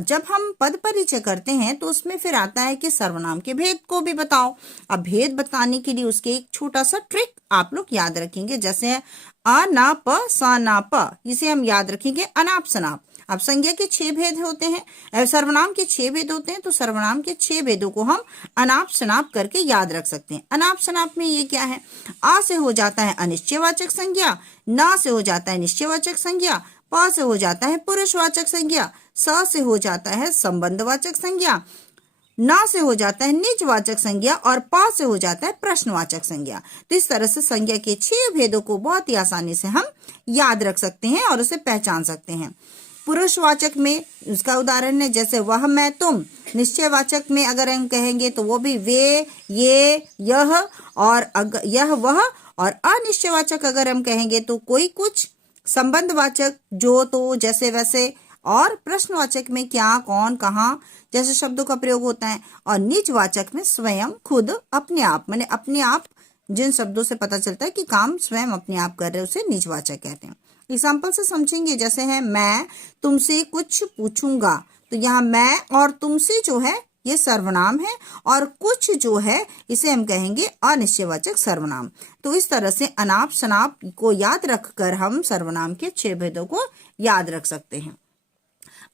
जब हम पद परिचय करते हैं तो उसमें फिर आता है कि सर्वनाम के भेद को भी बताओ। अब भेद बताने के लिए उसके एक छोटा सा ट्रिक आप लोग याद रखेंगे, जैसे है अ ना प स ना प, इसे हम याद रखेंगे अनाप शनाप। अब संज्ञा के 6 भेद होते हैं, सर्वनाम के 6 भेद होते हैं, तो सर्वनाम के 6 भेदों को हम अनाप शनाप करके याद रख सकते हैं। अनाप शनाप में ये क्या है? आ से हो जाता है अनिश्चयवाचक संज्ञा, ना से हो जाता है निश्चयवाचक संज्ञा, प से हो जाता है पुरुषवाचक संज्ञा, स से हो जाता है संबंधवाचक संज्ञा, ना से हो जाता है निजवाचक संज्ञा, और पा से हो जाता है प्रश्नवाचक संज्ञा। तो इस तरह से संज्ञा के 6 भेदों को बहुत ही आसानी से हम याद रख सकते हैं और उसे पहचान सकते हैं। पुरुषवाचक में उसका उदाहरण है जैसे वह, मैं, तुम। निश्चयवाचक में अगर हम कहेंगे तो वो भी वे, ये, यह, और यह, वह। और अनिश्चयवाचक अगर हम कहेंगे तो कोई, कुछ। संबंधवाचक जो, तो, जैसे, वैसे। और प्रश्नवाचक में क्या, कौन, कहाँ जैसे शब्दों का प्रयोग होता है। और निजवाचक में स्वयं, खुद, अपने आप, माने अपने आप जिन शब्दों से पता चलता है कि काम स्वयं अपने आप कर रहे हैं उसे निजवाचक कहते हैं। एग्जाम्पल से समझेंगे, जैसे है मैं तुमसे कुछ पूछूंगा, तो यहाँ मैं और तुमसे जो है ये सर्वनाम है, और कुछ जो है इसे हम कहेंगे अनिश्चयवाचक सर्वनाम। तो इस तरह से अनाप शनाप को याद रखकर हम सर्वनाम के 6 भेदों को याद रख सकते हैं।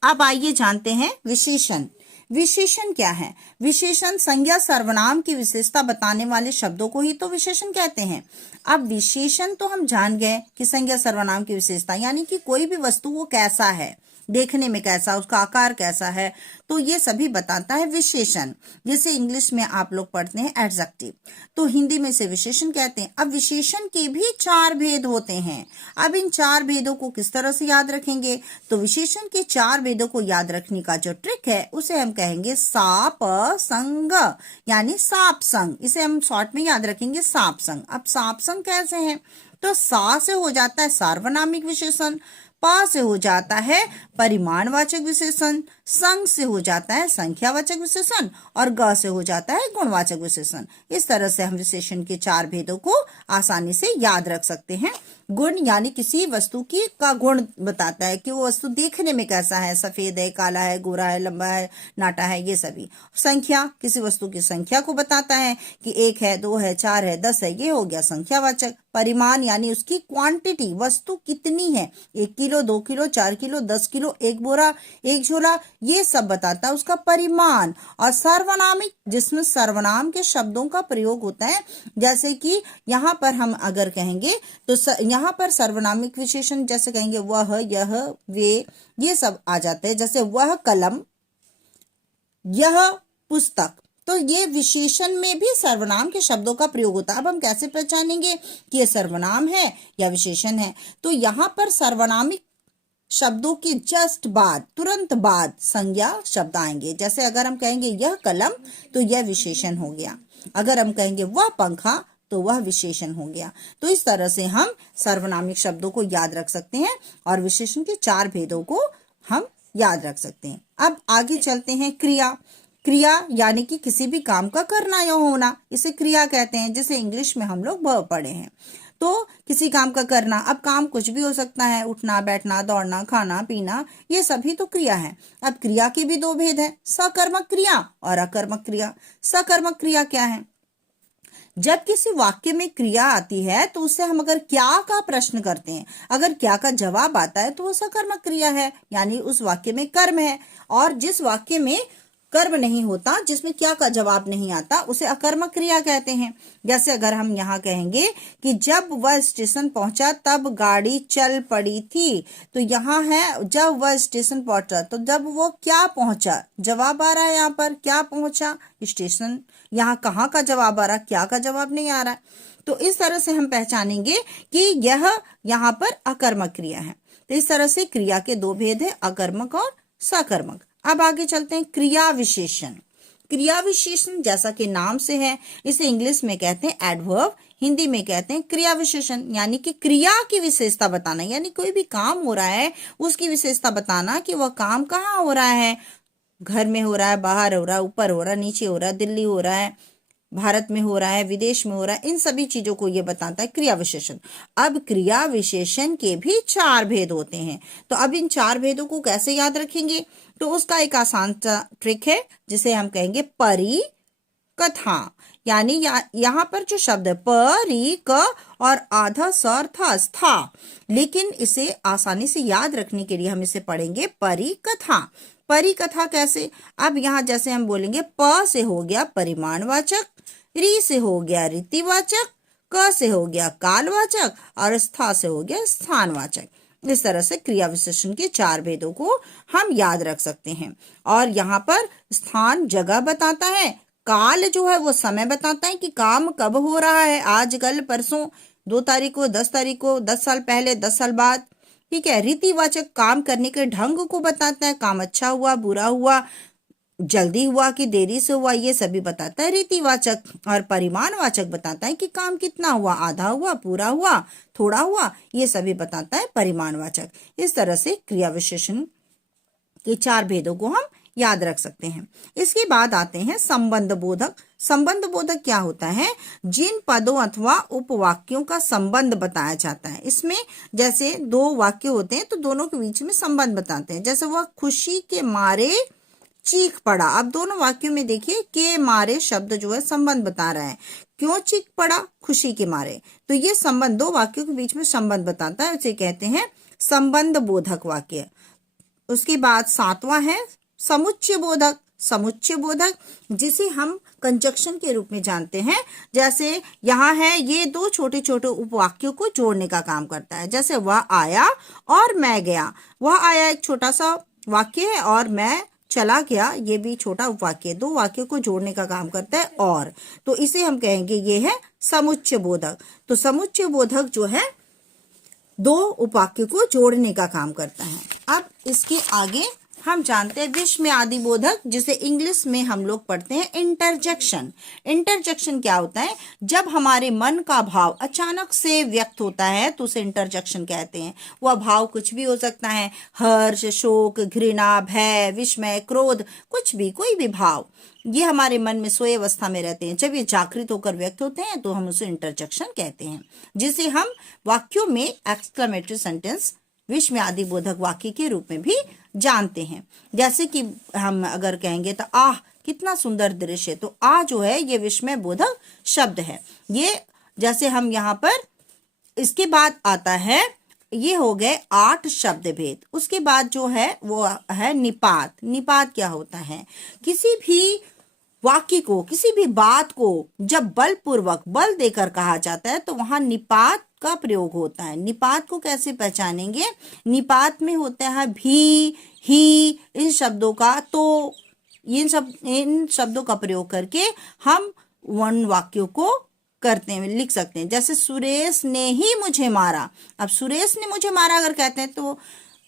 अब आइए जानते हैं विशेषण। विशेषण क्या है? विशेषण संज्ञा सर्वनाम की विशेषता बताने वाले शब्दों को ही तो विशेषण कहते हैं। अब विशेषण तो हम जान गए कि संज्ञा सर्वनाम की विशेषता यानी कि कोई भी वस्तु वो कैसा है, देखने में कैसा, उसका आकार कैसा है, तो ये सभी बताता है विशेषण। जैसे इंग्लिश में आप लोग पढ़ते हैं एडजेक्टिव, तो हिंदी में से विशेषण कहते हैं। अब विशेषण के भी 4 भेद होते हैं। अब इन 4 भेदों को किस तरह से याद रखेंगे? तो विशेषण के 4 भेदों को याद रखने का जो ट्रिक है उसे हम कहेंगे साप संग, यानी साप संग। इसे हम शॉर्ट में याद रखेंगे साप संग। अब साप संग कैसे है? तो सा से हो जाता है सार्वनामिक विशेषण, पा से हो जाता है परिमाणवाचक विशेषण, संग से हो जाता है संख्यावाचक विशेषण, और ग से हो जाता है गुणवाचक विशेषण। इस तरह से हम विशेषण के 4 भेदों को आसानी से याद रख सकते हैं। गुण यानी किसी वस्तु की का गुण बताता है कि वो वस्तु देखने में कैसा है, सफेद है, काला है, गोरा है, लंबा है, नाटा है, ये सभी। संख्या किसी वस्तु की संख्या को बताता है कि 1 है, 2 है, 4 है, 10 है, ये हो गया संख्यावाचक। परिमाण यानी उसकी क्वांटिटी, वस्तु कितनी है, 1 किलो, 2 किलो, 4 किलो, 10 किलो, 1 बोरा, 1 झोला, ये सब बताता है उसका परिमाण। और सर्वनामिक, जिसमें सर्वनाम के शब्दों का प्रयोग होता है, जैसे कि यहाँ पर हम अगर कहेंगे तो यहाँ पर सर्वनामिक विशेषण जैसे कहेंगे वह, यह, वे, ये सब आ जाते हैं। जैसे वह कलम, यह पुस्तक, तो ये विशेषण में भी सर्वनाम के शब्दों का प्रयोग होता है। अब हम कैसे पहचानेंगे कि ये सर्वनाम है या विशेषण है? तो यहाँ पर सर्वनामिक शब्दों के जस्ट बाद, तुरंत बाद संज्ञा शब्द आएंगे। जैसे अगर हम कहेंगे यह कलम तो यह विशेषण हो गया, अगर हम कहेंगे वह पंखा तो वह विशेषण हो गया। तो इस तरह से हम सर्वनामिक शब्दों को याद रख सकते हैं और विशेषण के 4 भेदों को हम याद रख सकते हैं। अब आगे चलते हैं क्रिया। क्रिया यानी कि किसी भी काम का करना या होना, इसे क्रिया कहते हैं। जैसे इंग्लिश में हम लोग वर्ब पढ़े हैं, तो किसी काम का करना, अब काम कुछ भी हो सकता है, उठना, बैठना, दौड़ना, खाना, पीना, ये सभी तो क्रिया है। अब क्रिया के भी 2 भेद है, सकर्मक क्रिया और अकर्मक क्रिया। सकर्मक क्रिया क्या है? जब किसी वाक्य में क्रिया आती है तो उससे हम अगर क्या का प्रश्न करते हैं, अगर क्या का जवाब आता है तो वो सकर्मक क्रिया है, यानी उस वाक्य में कर्म है। और जिस वाक्य में कर्म नहीं होता, जिसमें क्या का जवाब नहीं आता, उसे अकर्मक क्रिया कहते हैं। जैसे अगर हम यहाँ कहेंगे कि जब वह स्टेशन पहुंचा तब गाड़ी चल पड़ी थी, तो यहाँ है जब वह स्टेशन पहुंचा, तो जब वो क्या पहुंचा, जवाब आ रहा है यहाँ पर, क्या पहुंचा स्टेशन। यहाँ कहाँ का जवाब आ रहा, क्या का जवाब नहीं आ रहा है। तो इस तरह से हम पहचानेंगे कि यह यहाँ पर अकर्मक क्रिया है। तो इस तरह से क्रिया के 2 भेद है, अकर्मक और सकर्मक। अब आगे चलते हैं क्रिया विशेषण। क्रिया विशेषण जैसा कि नाम से है, इसे इंग्लिश में कहते हैं एडवर्ब, हिंदी में कहते हैं क्रिया विशेषण। यानी कि क्रिया की विशेषता बताना, यानी कोई भी काम हो रहा है उसकी विशेषता बताना कि वह काम कहाँ हो रहा है, घर में हो रहा है, बाहर हो रहा है, ऊपर हो रहा है, नीचे हो रहा है, दिल्ली हो रहा है, भारत में हो रहा है, विदेश में हो रहा है, इन सभी चीजों को ये बताता है क्रिया विशेषण। अब क्रिया विशेषण के भी 4 भेद होते हैं। तो अब इन 4 भेदों को कैसे याद रखेंगे? तो उसका एक आसान ट्रिक है जिसे हम कहेंगे परिकथा। यानी यहाँ पर जो शब्द है परी क और आधा सर था स्था, लेकिन इसे आसानी से याद रखने के लिए हम इसे पढ़ेंगे परिकथा। परिकथा कैसे? अब यहाँ जैसे हम बोलेंगे प से हो गया परिमाणवाचक, री से हो गया रीतिवाचक, क से हो गया कालवाचक और स्था से हो गया स्थानवाचक। इस तरह से क्रिया विशेषण के 4 भेदों को हम याद रख सकते हैं। और यहाँ पर स्थान जगह बताता है, काल जो है वो समय बताता है कि काम कब हो रहा है, आज, कल, परसों, 2 तारीख को, 10 तारीख को, 10 साल पहले, 10 साल बाद। ठीक है। रीतिवाचक काम करने के ढंग को बताता है, काम अच्छा हुआ, बुरा हुआ, जल्दी हुआ कि देरी से हुआ, ये सभी बताता है रीतिवाचक। और परिमाणवाचक बताता है कि काम कितना हुआ, आधा हुआ, पूरा हुआ, थोड़ा हुआ, ये सभी बताता है परिमाणवाचक। इस तरह से क्रिया विशेषण के 4 भेदों को हम याद रख सकते हैं। इसके बाद आते हैं संबंध बोधक। संबंध बोधक क्या होता है? जिन पदों अथवा उपवाक्यों का संबंध बताया जाता है। इसमें जैसे 2 वाक्य होते हैं तो दोनों के बीच में संबंध बताते हैं। जैसे वह खुशी के मारे चीख पड़ा। अब दोनों वाक्यों में देखिए के मारे शब्द जो है संबंध बता रहा है। क्यों चीख पड़ा? खुशी के मारे। तो ये संबंध 2 वाक्यों के बीच में संबंध बताता है, उसे कहते हैं संबंध बोधक वाक्य। उसके बाद 7वां है समुच्चय बोधक। समुच्चय बोधक जिसे हम कंजक्शन के रूप में जानते हैं। जैसे यहाँ है, ये 2 छोटे छोटे उपवाक्यों को जोड़ने का काम करता है। जैसे वह आया और मैं गया। वह आया एक छोटा सा वाक्य है और मैं चला गया, ये भी छोटा उपवाक्य। 2 वाक्यों को जोड़ने का काम करता है और, तो इसे हम कहेंगे ये है समुच्चय बोधक। तो समुच्चय बोधक जो है 2 उपवाक्यों को जोड़ने का काम करता है। अब इसके आगे हम जानते हैं विस्मयादि बोधक, जिसे इंग्लिश में हम लोग पढ़ते हैं इंटरजेक्शन। इंटरजेक्शन क्या होता है? जब हमारे मन का भाव अचानक से व्यक्त होता है तो उसे इंटरजेक्शन कहते हैं। वह भाव कुछ भी हो सकता है, हर्ष, शोक, घृणा, भय, विस्मय, क्रोध, कुछ भी, कोई भी भाव, ये हमारे मन में सोए अवस्था में रहते हैं। जब ये जागृत होकर व्यक्त होते हैं तो हम उसे इंटरजेक्शन कहते हैं, जिसे हम वाक्यों में एक्सक्लेमेटरी सेंटेंस, विस्मयादि बोधक वाक्य के रूप में भी जानते हैं। जैसे कि हम अगर कहेंगे तो आह कितना सुंदर दृश्य, तो आ जो है ये विस्मय बोधक शब्द है। ये जैसे हम यहाँ पर इसके बाद आता है, ये हो गए 8 शब्द भेद। उसके बाद जो है वो है निपात। निपात क्या होता है? किसी भी वाक्य को, किसी भी बात को जब बलपूर्वक बल देकर कहा जाता है तो वहां निपात का प्रयोग होता है। निपात को कैसे पहचानेंगे? निपात में होता है भी, ही, इन शब्दों का, तो इन शब्दों का प्रयोग करके हम वन वाक्यों को करते हैं, लिख सकते हैं। जैसे सुरेश ने ही मुझे मारा। अब सुरेश ने मुझे मारा अगर कहते हैं तो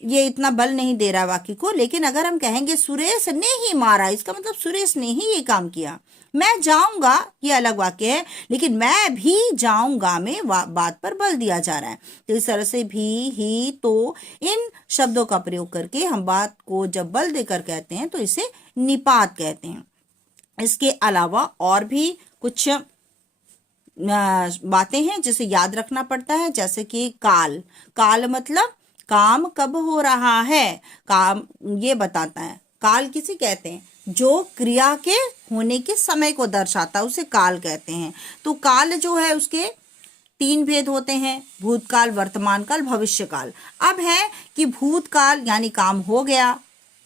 ये इतना बल नहीं दे रहा वाक्य को, लेकिन अगर हम कहेंगे सुरेश ने ही मारा, इसका मतलब सुरेश ने ही ये काम किया। मैं जाऊंगा, ये अलग वाक्य है, लेकिन मैं भी जाऊंगा में बात पर बल दिया जा रहा है। तो इस तरह से भी, ही, तो इन शब्दों का प्रयोग करके हम बात को जब बल देकर कहते हैं तो इसे निपात कहते हैं। इसके अलावा और भी कुछ बातें हैं जिसे याद रखना पड़ता है, जैसे कि काल। काल मतलब काम कब हो रहा है, काम ये बताता है। काल किसे कहते हैं? जो क्रिया के होने के समय को दर्शाता है उसे काल कहते हैं। तो काल जो है उसके 3 भेद होते हैं, भूतकाल, वर्तमान काल, भविष्य काल। अब है कि भूतकाल यानी काम हो गया,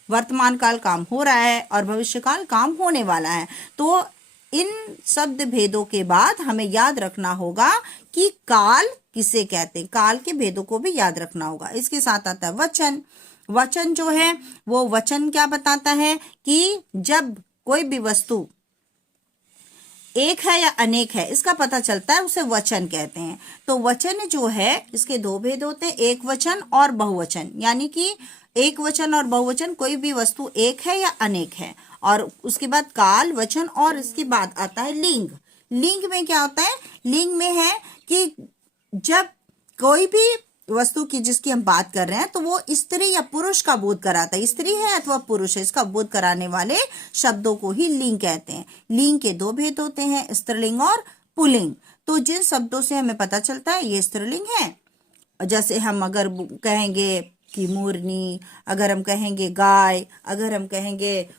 वर्तमान काल काम हो रहा है और भविष्य काल काम होने वाला है। तो इन शब्द भेदों के बाद हमें याद रखना होगा कि काल किसे कहते हैं, काल के भेदों को भी याद रखना होगा। इसके साथ आता है वचन। वचन जो है वो वचन क्या बताता है कि जब कोई भी वस्तु एक है या अनेक है इसका पता चलता है, उसे वचन कहते हैं। तो वचन जो है इसके 2 भेद होते हैं, एक वचन और बहुवचन। यानी कि एक वचन और बहुवचन, कोई भी वस्तु एक है या अनेक है। और उसके बाद काल, वचन, और इसके बाद आता है लिंग। लिंग में क्या होता है? लिंग में है कि जब कोई भी वस्तु की जिसकी हम बात कर रहे हैं तो वो स्त्री या पुरुष का बोध कराता है, स्त्री है अथवा पुरुष है, इसका बोध कराने वाले शब्दों को ही लिंग कहते हैं। लिंग के 2 भेद होते हैं, स्त्रीलिंग और पुल्लिंग। तो जिन शब्दों से हमें पता चलता है ये स्त्रीलिंग है, जैसे हम अगर कहेंगे कि मोरनी, अगर हम कहेंगे गाय, अगर हम कहेंगे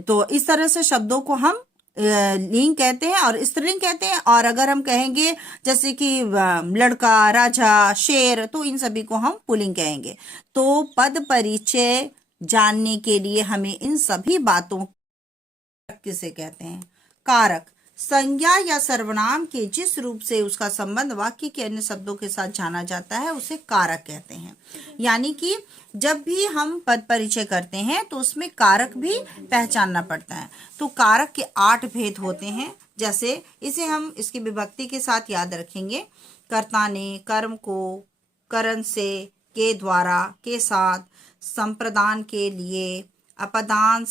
तो इस तरह से शब्दों को हम लिंग कहते हैं और स्त्रीलिंग कहते हैं। और अगर हम कहेंगे जैसे कि लड़का, राजा, शेर, तो इन सभी को हम पुल्लिंग कहेंगे। तो पद परिचय जानने के लिए हमें इन सभी बातों किसे कहते हैं? कारक। संज्ञा या सर्वनाम के जिस रूप से उसका संबंध वाक्य के अन्य शब्दों के साथ जाना जाता है उसे कारक कहते हैं। यानी कि जब भी हम पद परिचय करते हैं तो उसमें कारक भी पहचानना पड़ता है। तो कारक के 8 भेद होते हैं। जैसे इसे हम इसकी विभक्ति के साथ याद रखेंगे। कर्ता ने, कर्म को, करण से, के द्वारा, के साथ, संप्रदान के लिए, अपदान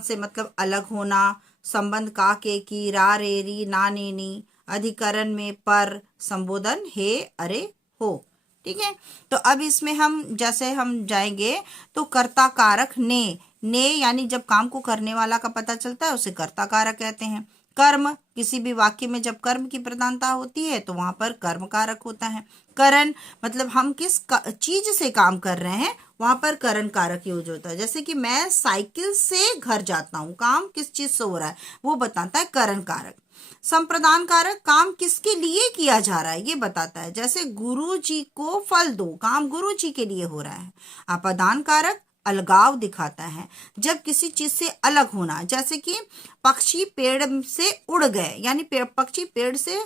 से मतलब अलग होना, संबंध का, के, की, रा, रे, री, ना, ने, नी, अधिकरण में पर, संबोधन हे, अरे, हो। ठीक है। तो अब इसमें हम जैसे हम जाएंगे तो कर्ता कारक ने यानी जब काम को करने वाला का पता चलता है उसे कर्ता कारक कहते हैं। कर्म, किसी भी वाक्य में जब कर्म की प्रधानता होती है तो वहां पर कर्म कारक होता है। करण मतलब हम किस चीज से काम कर रहे हैं, वहां पर करण कारक यूज होता है। जैसे कि मैं साइकिल से घर जाता हूँ, काम किस चीज से हो रहा है वो बताता है करण कारक। संप्रदान कारक, काम किसके लिए किया जा रहा है ये बताता है। जैसे गुरु जी को फल दो, काम गुरु जी के लिए हो रहा है। अपदान कारक अलगाव दिखाता है, जब किसी चीज से अलग होना। जैसे कि पक्षी पेड़ से उड़ गए, यानी पक्षी पेड़ से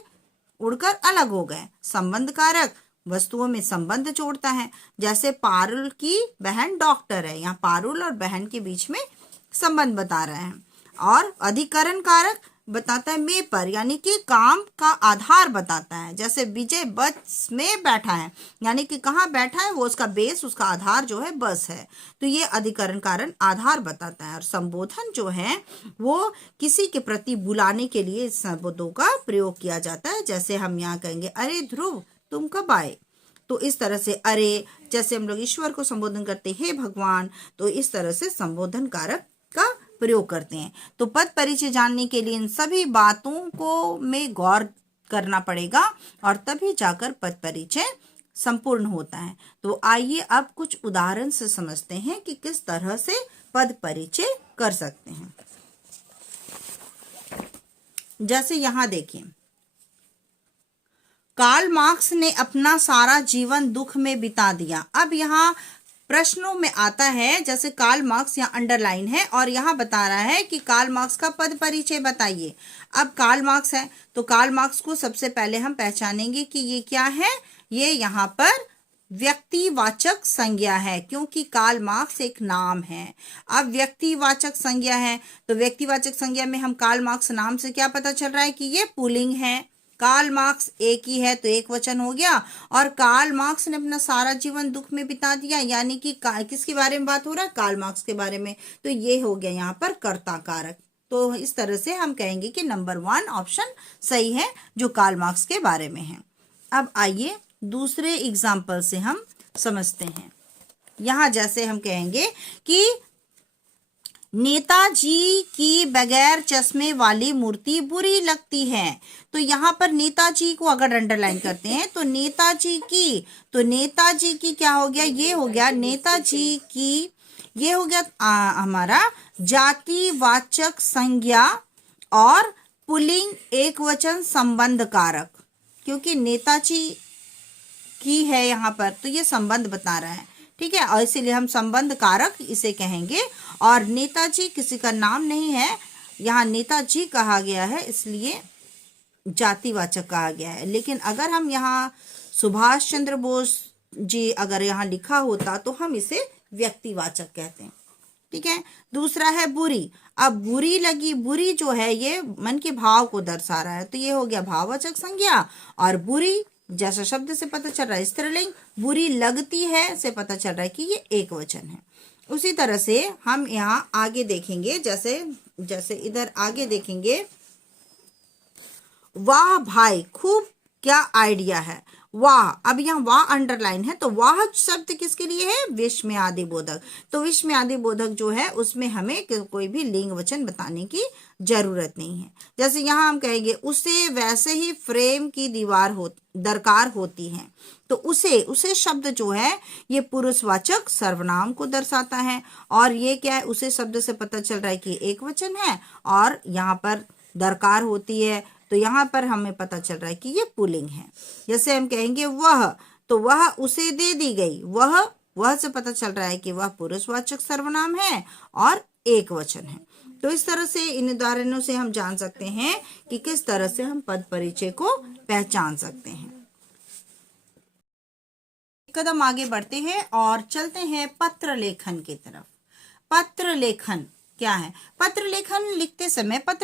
उड़कर अलग हो गए। संबंध कारक वस्तुओं में संबंध जोड़ता है। जैसे पारुल की बहन डॉक्टर है, यहाँ पारुल और बहन के बीच में संबंध बता रहे हैं। और अधिकरण कारक बताता है में पर, यानी कि काम का आधार बताता है। जैसे विजय बस में बैठा है, यानी कि कहाँ बैठा है वो उसका बेस, उसका आधार जो है बस है। तो ये अधिकरण कारण आधार बताता है। और संबोधन जो है वो किसी के प्रति बुलाने के लिए शब्दों का प्रयोग किया जाता है। जैसे हम यहाँ कहेंगे अरे ध्रुव तुम कब आए, तो इस तरह से अरे, जैसे हम लोग ईश्वर को संबोधन करते हैं हे भगवान, तो इस तरह से संबोधन कारक का प्रयोग करते हैं। तो पद परिचय जानने के लिए इन सभी बातों को में गौर करना पड़ेगा और तभी जाकर पद परिचय संपूर्ण होता है। तो आइए अब कुछ उदाहरण से समझते हैं कि किस तरह से पद परिचय कर सकते हैं। जैसे यहाँ देखिए, कार्ल मार्क्स ने अपना सारा जीवन दुख में बिता दिया। अब यहाँ प्रश्नों में आता है, जैसे कार्ल मार्क्स यहाँ अंडरलाइन है और यहाँ बता रहा है कि कार्ल मार्क्स का पद परिचय बताइए। अब कार्ल मार्क्स है तो कार्ल मार्क्स को सबसे पहले हम पहचानेंगे कि ये क्या है, ये यहाँ पर व्यक्तिवाचक संज्ञा है, क्योंकि कार्ल मार्क्स एक नाम है। अब व्यक्तिवाचक संज्ञा है तो व्यक्तिवाचक संज्ञा में हम कार्ल मार्क्स नाम से क्या पता चल रहा है कि ये पुल्लिंग है। कार्ल मार्क्स एक ही है तो एक वचन हो गया। और कार्ल मार्क्स ने अपना सारा जीवन दुख में बिता दिया, यानी कि किसके बारे में बात हो रहा है, कार्ल मार्क्स के बारे में, तो ये हो गया यहाँ पर कर्ता कारक। तो इस तरह से हम कहेंगे कि नंबर 1 ऑप्शन सही है जो कार्ल मार्क्स के बारे में है। अब आइए दूसरे एग्जाम्पल से हम समझते हैं। यहाँ जैसे हम कहेंगे कि नेताजी की बगैर चश्मे वाली मूर्ति बुरी लगती है, तो यहाँ पर नेताजी को अगर अंडरलाइन करते हैं तो नेताजी की क्या हो गया, ये हो गया नेताजी की, ये हो गया हमारा जातिवाचक संज्ञा और पुल्लिंग एक वचन संबंध कारक, क्योंकि नेताजी की है यहाँ पर तो ये संबंध बता रहा है, ठीक है, और इसीलिए हम संबंध कारक इसे कहेंगे। और नेताजी किसी का नाम नहीं है, यहाँ नेताजी कहा गया है इसलिए जातिवाचक कहा गया है। लेकिन अगर हम यहाँ सुभाष चंद्र बोस जी अगर यहाँ लिखा होता तो हम इसे व्यक्तिवाचक कहते हैं, ठीक है। दूसरा है बुरी। अब बुरी लगी, बुरी जो है ये मन के भाव को दर्शा रहा है तो ये हो गया भाववाचक संज्ञा। और बुरी जैसा शब्द से पता चल रहा है स्त्रीलिंग, बुरी लगती है से पता चल रहा है कि ये एक वचन है। उसी तरह से हम यहाँ आगे देखेंगे, जैसे इधर आगे देखेंगे, वाह भाई खूब क्या आइडिया है, वाह। अब यहाँ वाह अंडरलाइन है तो वाह शब्द किसके लिए है, विस्मयादि बोधक। तो विस्मयादि बोधक जो है उसमें हमें कोई भी लिंग वचन बताने की जरूरत नहीं है। जैसे यहाँ हम कहेंगे उसे वैसे ही फ्रेम की दीवार दरकार होती है, तो उसे शब्द जो है ये पुरुषवाचक सर्वनाम को दर्शाता है। और ये क्या है, उसे शब्द से पता चल रहा है कि एक वचन है और यहाँ पर दरकार होती है तो यहाँ पर हमें पता चल रहा है कि ये पुल्लिंग है। जैसे हम कहेंगे वह, तो वह उसे दे दी गई, वह से पता चल रहा है कि वह पुरुषवाचक सर्वनाम है और एक वचन है। तो इस तरह से इन उदाहरणों से हम जान सकते हैं कि किस तरह से हम पद परिचय को पहचान सकते हैं। एक कदम आगे बढ़ते हैं और चलते हैं पत्र लेखन की तरफ। पत्र लेखन क्या है, पत्र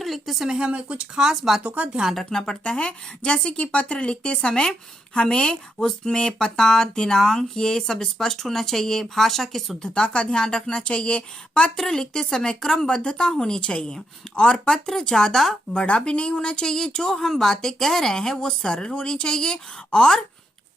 लिखते समय हमें कुछ खास बातों का ध्यान रखना पड़ता है। जैसे कि पत्र लिखते समय हमें उसमें पता, दिनांक ये सब स्पष्ट होना चाहिए। भाषा की शुद्धता का ध्यान रखना चाहिए। पत्र लिखते समय क्रमबद्धता होनी चाहिए और पत्र ज़्यादा बड़ा भी नहीं होना चाहिए। जो हम बातें कह रहे हैं वो सरल होनी चाहिए और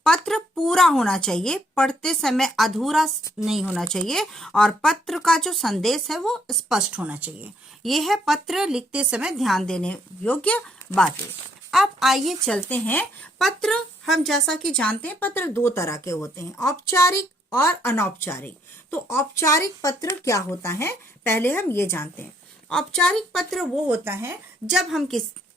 पत्र पूरा होना चाहिए, पढ़ते समय अधूरा नहीं होना चाहिए और पत्र का जो संदेश है वो स्पष्ट होना चाहिए। ये है पत्र लिखते समय ध्यान देने योग्य बातें। अब आइए चलते हैं, पत्र हम जैसा कि जानते हैं पत्र 2 तरह के होते हैं, औपचारिक और अनौपचारिक। तो औपचारिक पत्र क्या होता है पहले हम ये जानते हैं। औपचारिक पत्र वो होता है जब हम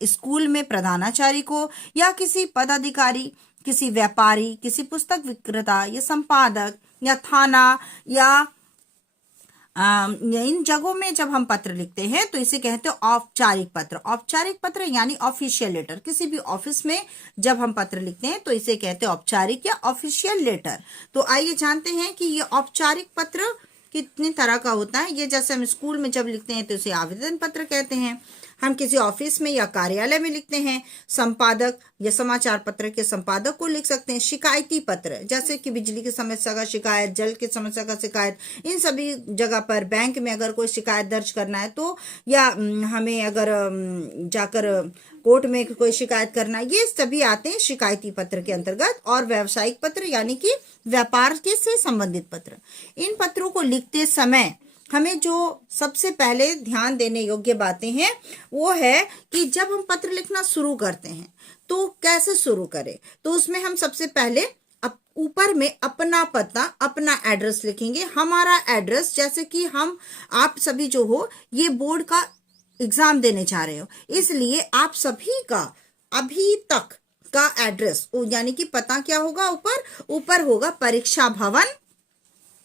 स्कूल में प्रधानाचार्य को या किसी पदाधिकारी, किसी व्यापारी, किसी पुस्तक विक्रेता या संपादक या थाना या इन जगहों में जब हम पत्र लिखते हैं तो इसे कहते हैं औपचारिक पत्र। औपचारिक पत्र यानी ऑफिशियल लेटर। किसी भी ऑफिस में जब हम पत्र लिखते हैं तो इसे कहते हैं औपचारिक या ऑफिशियल लेटर। तो आइए जानते हैं कि ये औपचारिक पत्र कितने तरह का होता है। ये जैसे हम स्कूल में जब लिखते हैं तो इसे आवेदन पत्र कहते हैं। हम किसी ऑफिस में या कार्यालय में लिखते हैं, संपादक या समाचार पत्र के संपादक को लिख सकते हैं। शिकायती पत्र जैसे कि बिजली की समस्या का शिकायत, जल की समस्या का शिकायत, इन सभी जगह पर बैंक में अगर कोई शिकायत दर्ज करना है तो, या हमें अगर जाकर कोर्ट में कोई शिकायत करना है, ये सभी आते हैं शिकायती पत्र के अंतर्गत। और व्यावसायिक पत्र यानी कि व्यापार के से संबंधित पत्र। इन पत्रों को लिखते समय हमें जो सबसे पहले ध्यान देने योग्य बातें हैं वो है कि जब हम पत्र लिखना शुरू करते हैं तो कैसे शुरू करें। तो उसमें हम सबसे पहले ऊपर में अपना पता, अपना एड्रेस लिखेंगे। हमारा एड्रेस जैसे कि आप सभी जो हो ये बोर्ड का एग्जाम देने जा रहे हो, इसलिए आप सभी का अभी तक का एड्रेस यानी कि पता क्या होगा, ऊपर होगा परीक्षा भवन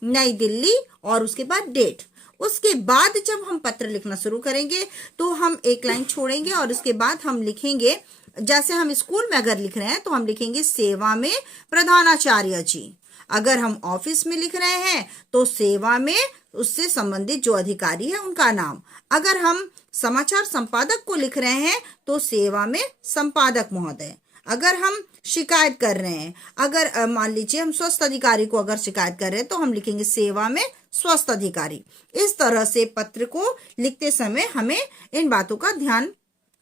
नई दिल्ली और उसके बाद डेट। उसके बाद जब हम पत्र लिखना शुरू करेंगे तो हम एक लाइन छोड़ेंगे और उसके बाद हम लिखेंगे, जैसे हम स्कूल में अगर लिख रहे हैं तो हम लिखेंगे सेवा में प्रधानाचार्य जी। अगर हम ऑफिस में लिख रहे हैं तो सेवा में उससे संबंधित जो अधिकारी है उनका नाम। अगर हम समाचार संपादक को लिख रहे हैं तो सेवा में संपादक महोदय। अगर हम शिकायत कर रहे हैं, अगर मान लीजिए हम स्वास्थ्य अधिकारी को अगर शिकायत कर रहे हैं तो हम लिखेंगे सेवा में स्वास्थ्य अधिकारी। इस तरह से पत्र को लिखते समय हमें इन बातों का ध्यान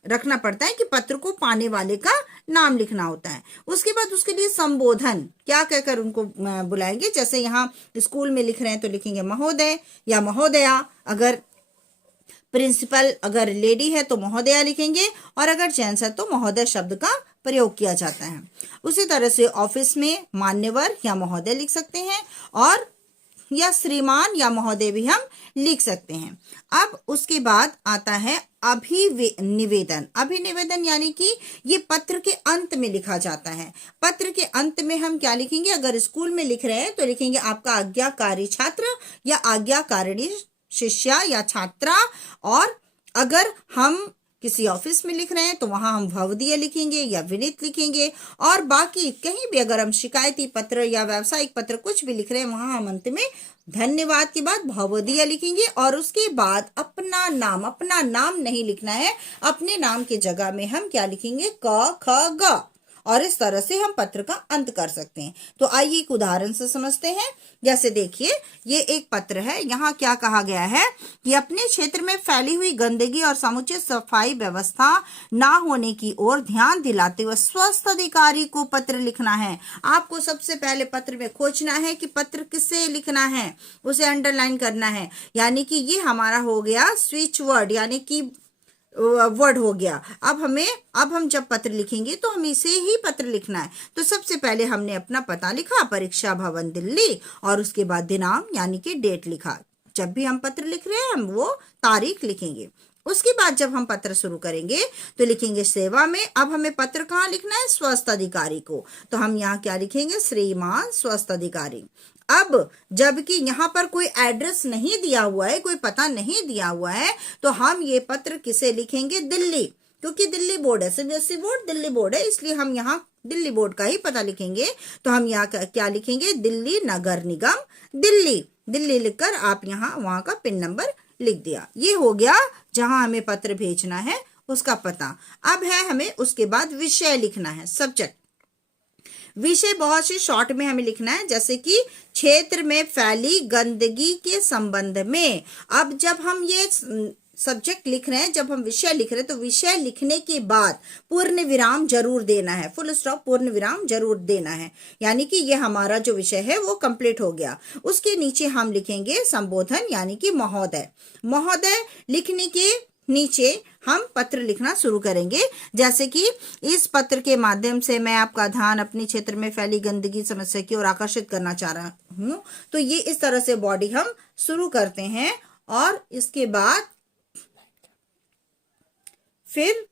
रखना पड़ता है कि पत्र को पाने वाले का नाम लिखना होता है। उसके बाद उसके लिए संबोधन क्या कहकर उनको बुलाएंगे। जैसे यहाँ स्कूल में लिख रहे हैं तो लिखेंगे महोदय या महोदया। अगर प्रिंसिपल अगर लेडी है तो महोदया लिखेंगे और अगर जेंट्स है तो महोदय शब्द का प्रयोग किया जाता है। उसी तरह से ऑफिस में मान्यवर या महोदय लिख सकते हैं और या श्रीमान या महोदय भी हम लिख सकते हैं। अब उसके बाद आता है अभिनिवेदन। अभिनिवेदन यानी कि ये पत्र के अंत में लिखा जाता है। पत्र के अंत में हम क्या लिखेंगे, अगर स्कूल में लिख रहे हैं तो लिखेंगे आपका आज्ञाकारी छात्र या आज्ञाकारिणी शिष्या या छात्रा। और अगर हम किसी ऑफिस में लिख रहे हैं तो वहां हम भवदीय लिखेंगे या विनीत लिखेंगे। और बाकी कहीं भी अगर हम शिकायती पत्र या व्यावसायिक पत्र कुछ भी लिख रहे हैं वहां हम अंत में धन्यवाद के बाद भवदीय लिखेंगे। और उसके बाद अपना नाम नहीं लिखना है, अपने नाम की जगह में हम क्या लिखेंगे, क ख ग। और इस तरह से हम पत्र का अंत कर सकते हैं। तो आइए एक उदाहरण से समझते हैं। जैसे देखिए ये एक पत्र है, यहाँ क्या कहा गया है कि अपने क्षेत्र में फैली हुई गंदगी और समुचित सफाई व्यवस्था ना होने की ओर ध्यान दिलाते हुए स्वास्थ्य अधिकारी को पत्र लिखना है। आपको सबसे पहले पत्र में खोजना है कि पत्र किससे लिखना है, उसे अंडरलाइन करना है। यानी कि ये हमारा हो गया स्विच वर्ड यानी कि वर्ड हो गया। अब हम जब पत्र लिखेंगे तो हमें इसे ही पत्र लिखना है। तो सबसे पहले हमने अपना पता लिखा परीक्षा भवन दिल्ली और उसके बाद दिनांक यानी कि डेट लिखा। जब भी हम पत्र लिख रहे हैं हम वो तारीख लिखेंगे। उसके बाद जब हम पत्र शुरू करेंगे तो लिखेंगे सेवा में। अब हमें पत्र कहाँ लिखना है, स्वास्थ्य अधिकारी को। तो हम यहाँ क्या लिखेंगे, श्रीमान स्वास्थ्य अधिकारी। अब जबकि यहाँ पर कोई एड्रेस नहीं दिया हुआ है, कोई पता नहीं दिया हुआ है, तो हम ये पत्र किसे लिखेंगे, दिल्ली। क्योंकि दिल्ली बोर्ड है, सीबीएसई बोर्ड दिल्ली बोर्ड है, इसलिए हम यहाँ दिल्ली बोर्ड का ही पता लिखेंगे। तो हम यहाँ क्या लिखेंगे, दिल्ली नगर निगम दिल्ली। दिल्ली लिखकर आप यहाँ वहां का पिन नंबर लिख दिया। ये हो गया जहां हमें पत्र भेजना है उसका पता। अब है हमें उसके बाद विषय लिखना है, सब्जेक्ट। विषय बहुत से शॉर्ट में हमें लिखना है, जैसे कि क्षेत्र में फैली गंदगी के संबंध में। अब जब हम ये सब्जेक्ट लिख रहे हैं, जब हम विषय लिख रहे हैं तो विषय लिखने के बाद पूर्ण विराम जरूर देना है, फुल स्टॉप पूर्ण विराम जरूर देना है। यानी कि ये हमारा जो विषय है वो कंप्लीट हो गया। उसके नीचे हम लिखेंगे संबोधन यानी कि महोदय। महोदय लिखने के नीचे हम पत्र लिखना शुरू करेंगे। जैसे कि इस पत्र के माध्यम से मैं आपका ध्यान अपने क्षेत्र में फैली गंदगी समस्या की ओर आकर्षित करना चाह रहा हूँ। तो ये इस तरह से बॉडी हम शुरू करते हैं और इसके बाद फिर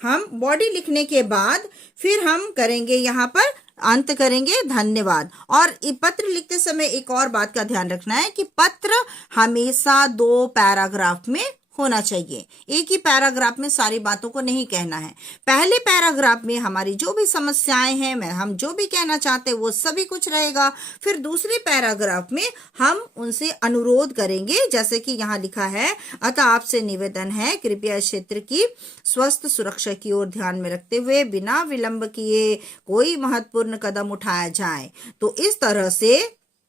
हम बॉडी लिखने के बाद फिर हम करेंगे यहाँ पर अंत करेंगे धन्यवाद। और पत्र लिखते समय एक और बात का ध्यान रखना है कि पत्र हमेशा 2 पैराग्राफ में होना चाहिए। एक ही पैराग्राफ में सारी बातों को नहीं कहना है। पहले पैराग्राफ में हमारी जो भी समस्याएं हैं, हम जो भी कहना चाहते हैं वो सभी कुछ रहेगा। फिर दूसरे पैराग्राफ में हम उनसे अनुरोध करेंगे, जैसे कि यहाँ लिखा है, अतः आपसे निवेदन है कृपया इस क्षेत्र की स्वस्थ सुरक्षा की ओर ध्यान में रखते हुए बिना विलंब किए कोई महत्वपूर्ण कदम उठाया जाए। तो इस तरह से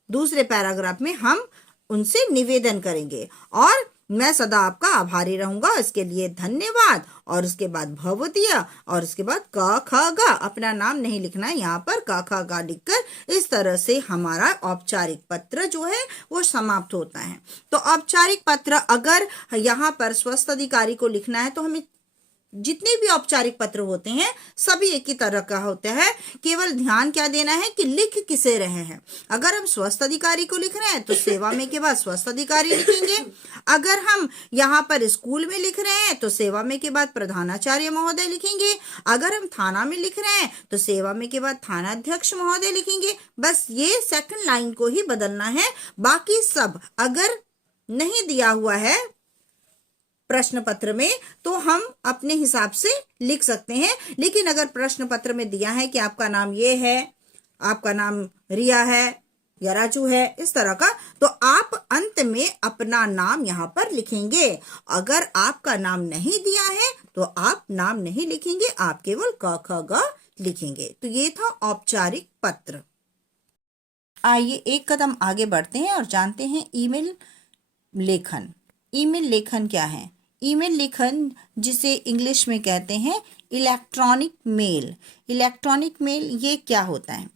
दूसरे पैराग्राफ में हम उनसे निवेदन करेंगे और मैं सदा आपका आभारी रहूंगा, इसके लिए धन्यवाद। और उसके बाद भवदीय और उसके बाद क ख ग। अपना नाम नहीं लिखना है यहाँ पर, क ख ग लिखकर इस तरह से हमारा औपचारिक पत्र जो है वो समाप्त होता है। तो औपचारिक पत्र अगर यहाँ पर स्वास्थ्य अधिकारी को लिखना है तो हमें जितने भी औपचारिक पत्र होते हैं सभी एक ही तरह का होता है। केवल ध्यान क्या देना है कि लिख किसे रहे हैं। अगर हम स्वस्थ अधिकारी को लिख रहे हैं तो सेवा में के बाद स्वस्थ अधिकारी लिखेंगे। अगर हम यहाँ पर स्कूल में लिख रहे हैं तो सेवा में के बाद प्रधानाचार्य महोदय लिखेंगे। अगर हम थाना में लिख रहे हैं तो सेवा में के बाद थानाध्यक्ष महोदय लिखेंगे। बस ये सेकंड लाइन को ही बदलना है। बाकी सब अगर नहीं दिया हुआ है प्रश्न पत्र में तो हम अपने हिसाब से लिख सकते हैं। लेकिन अगर प्रश्न पत्र में दिया है कि आपका नाम ये है, आपका नाम रिया है या राजू है, इस तरह का, तो आप अंत में अपना नाम यहाँ पर लिखेंगे। अगर आपका नाम नहीं दिया है तो आप नाम नहीं लिखेंगे, आप केवल क ख ग लिखेंगे। तो ये था औपचारिक पत्र। आइए एक कदम आगे बढ़ते हैं और जानते हैं ईमेल लेखन। ईमेल लेखन क्या है? ईमेल लेखन जिसे इंग्लिश में कहते हैं इलेक्ट्रॉनिक मेल। इलेक्ट्रॉनिक मेल ये क्या होता है?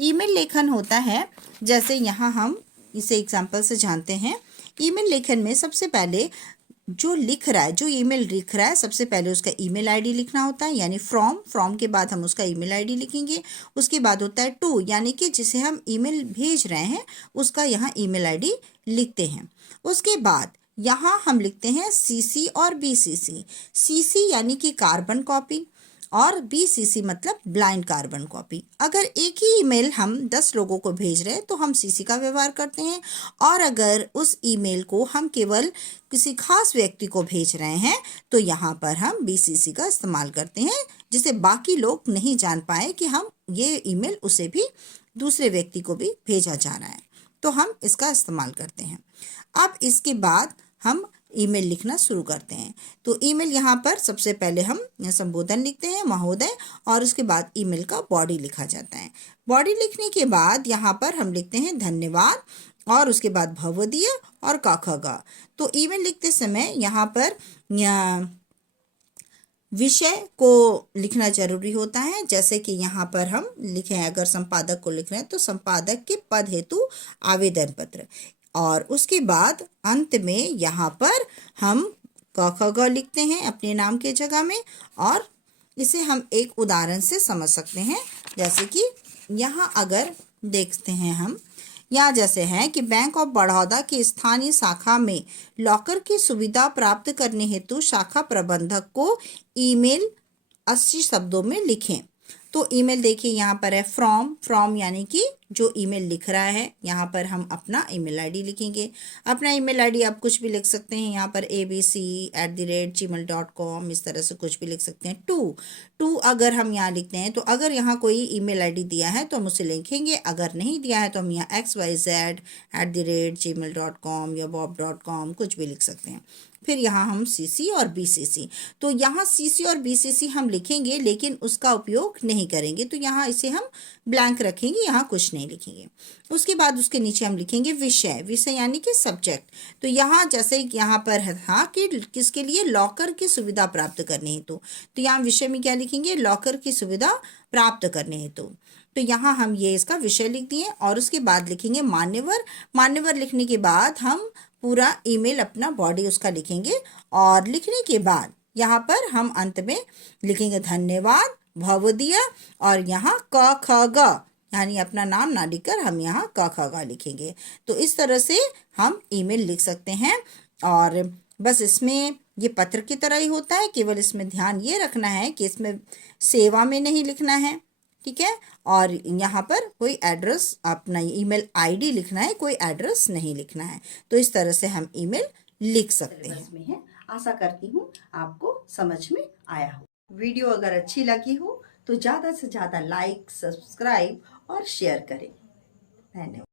ईमेल लेखन होता है, जैसे यहाँ हम इसे एग्जाम्पल से जानते हैं। ईमेल लेखन में सबसे पहले जो लिख रहा है, जो ईमेल लिख रहा है, सबसे पहले उसका ईमेल आईडी लिखना होता है, यानी फ्रॉम के बाद हम उसका ईमेल आईडी लिखेंगे। उसके बाद होता है टू, यानी कि जिसे हम ईमेल भेज रहे हैं उसका यहाँ ईमेल आईडी लिखते हैं। उसके बाद यहाँ हम लिखते हैं सीसी और बीसीसी। सीसी यानी कि कार्बन कॉपी और बीसीसी मतलब ब्लाइंड कार्बन कॉपी। अगर एक ही ईमेल हम 10 लोगों को भेज रहे हैं तो हम सीसी का व्यवहार करते हैं, और अगर उस ईमेल को हम केवल किसी खास व्यक्ति को भेज रहे हैं तो यहाँ पर हम बीसीसी का इस्तेमाल करते हैं, जिसे बाकी लोग नहीं जान पाए कि हम ये ईमेल उसे भी, दूसरे व्यक्ति को भी भेजा जा रहा है, तो हम इसका इस्तेमाल करते हैं। अब इसके बाद हम ईमेल लिखना शुरू करते हैं। तो ईमेल यहाँ पर सबसे पहले हम संबोधन लिखते हैं, महोदय, और उसके बाद ईमेल का बॉडी लिखा जाता है। बॉडी लिखने के बाद यहाँ पर हम लिखते हैं धन्यवाद, और उसके बाद भवदीय और काखगा। तो ईमेल लिखते समय यहाँ पर विषय को लिखना जरूरी होता है। जैसे कि यहाँ पर हम लिखे हैं, अगर संपादक को लिख रहे हैं तो संपादक के पद हेतु आवेदन पत्र, और उसके बाद अंत में यहाँ पर हम क ख ग लिखते हैं अपने नाम के जगह में। और इसे हम एक उदाहरण से समझ सकते हैं, जैसे कि यहाँ अगर देखते हैं हम, यहाँ जैसे है कि बैंक ऑफ बड़ौदा की स्थानीय शाखा में लॉकर की सुविधा प्राप्त करने हेतु शाखा प्रबंधक को ईमेल 80 शब्दों में लिखें। तो ईमेल देखिए यहाँ पर है फ्रॉम यानी कि जो ईमेल लिख रहा है, यहाँ पर हम अपना ईमेल आईडी लिखेंगे। अपना ईमेल आईडी आप कुछ भी लिख सकते हैं, यहाँ पर abc@gmail.com, इस तरह से कुछ भी लिख सकते हैं। टू अगर हम यहाँ लिखते हैं तो अगर यहाँ कोई ईमेल आईडी दिया है तो हम उसे लिखेंगे, अगर नहीं दिया है तो हम यहाँ xyz@gmail.com या bob.com कुछ भी लिख सकते हैं। फिर यहाँ हम सीसी और बीसीसी, तो यहाँ सीसी और बीसीसी हम लिखेंगे लेकिन उसका उपयोग नहीं करेंगे, तो यहाँ इसे हम ब्लैंक रखेंगे, यहाँ कुछ नहीं लिखेंगे। उसके बाद उसके नीचे हम लिखेंगे विषय यानी कि सब्जेक्ट। तो यहाँ जैसे यहाँ पर था कि किसके लिए, लॉकर की सुविधा प्राप्त करने हेतु, तो यहाँ विषय में क्या लिखेंगे, लॉकर की सुविधा प्राप्त करने हेतु। तो यहाँ हम ये इसका विषय लिख दिए, और उसके बाद लिखेंगे मान्यवर लिखने के बाद हम पूरा ईमेल अपना बॉडी उसका लिखेंगे, और लिखने के बाद यहाँ पर हम अंत में लिखेंगे धन्यवाद, भवदीय, और यहाँ क ख ग यानी अपना नाम ना लिखकर हम यहाँ क ख ग लिखेंगे। तो इस तरह से हम ईमेल लिख सकते हैं, और बस इसमें ये पत्र की तरह ही होता है, केवल इसमें ध्यान ये रखना है कि इसमें सेवा में नहीं लिखना है, ठीक है, और यहाँ पर कोई एड्रेस, अपना ईमेल आईडी लिखना है, कोई एड्रेस नहीं लिखना है। तो इस तरह से हम ईमेल लिख सकते हैं। आशा करती हूँ आपको समझ में आया हो। वीडियो अगर अच्छी लगी हो तो ज़्यादा से ज़्यादा लाइक, सब्सक्राइब और शेयर करें। धन्यवाद।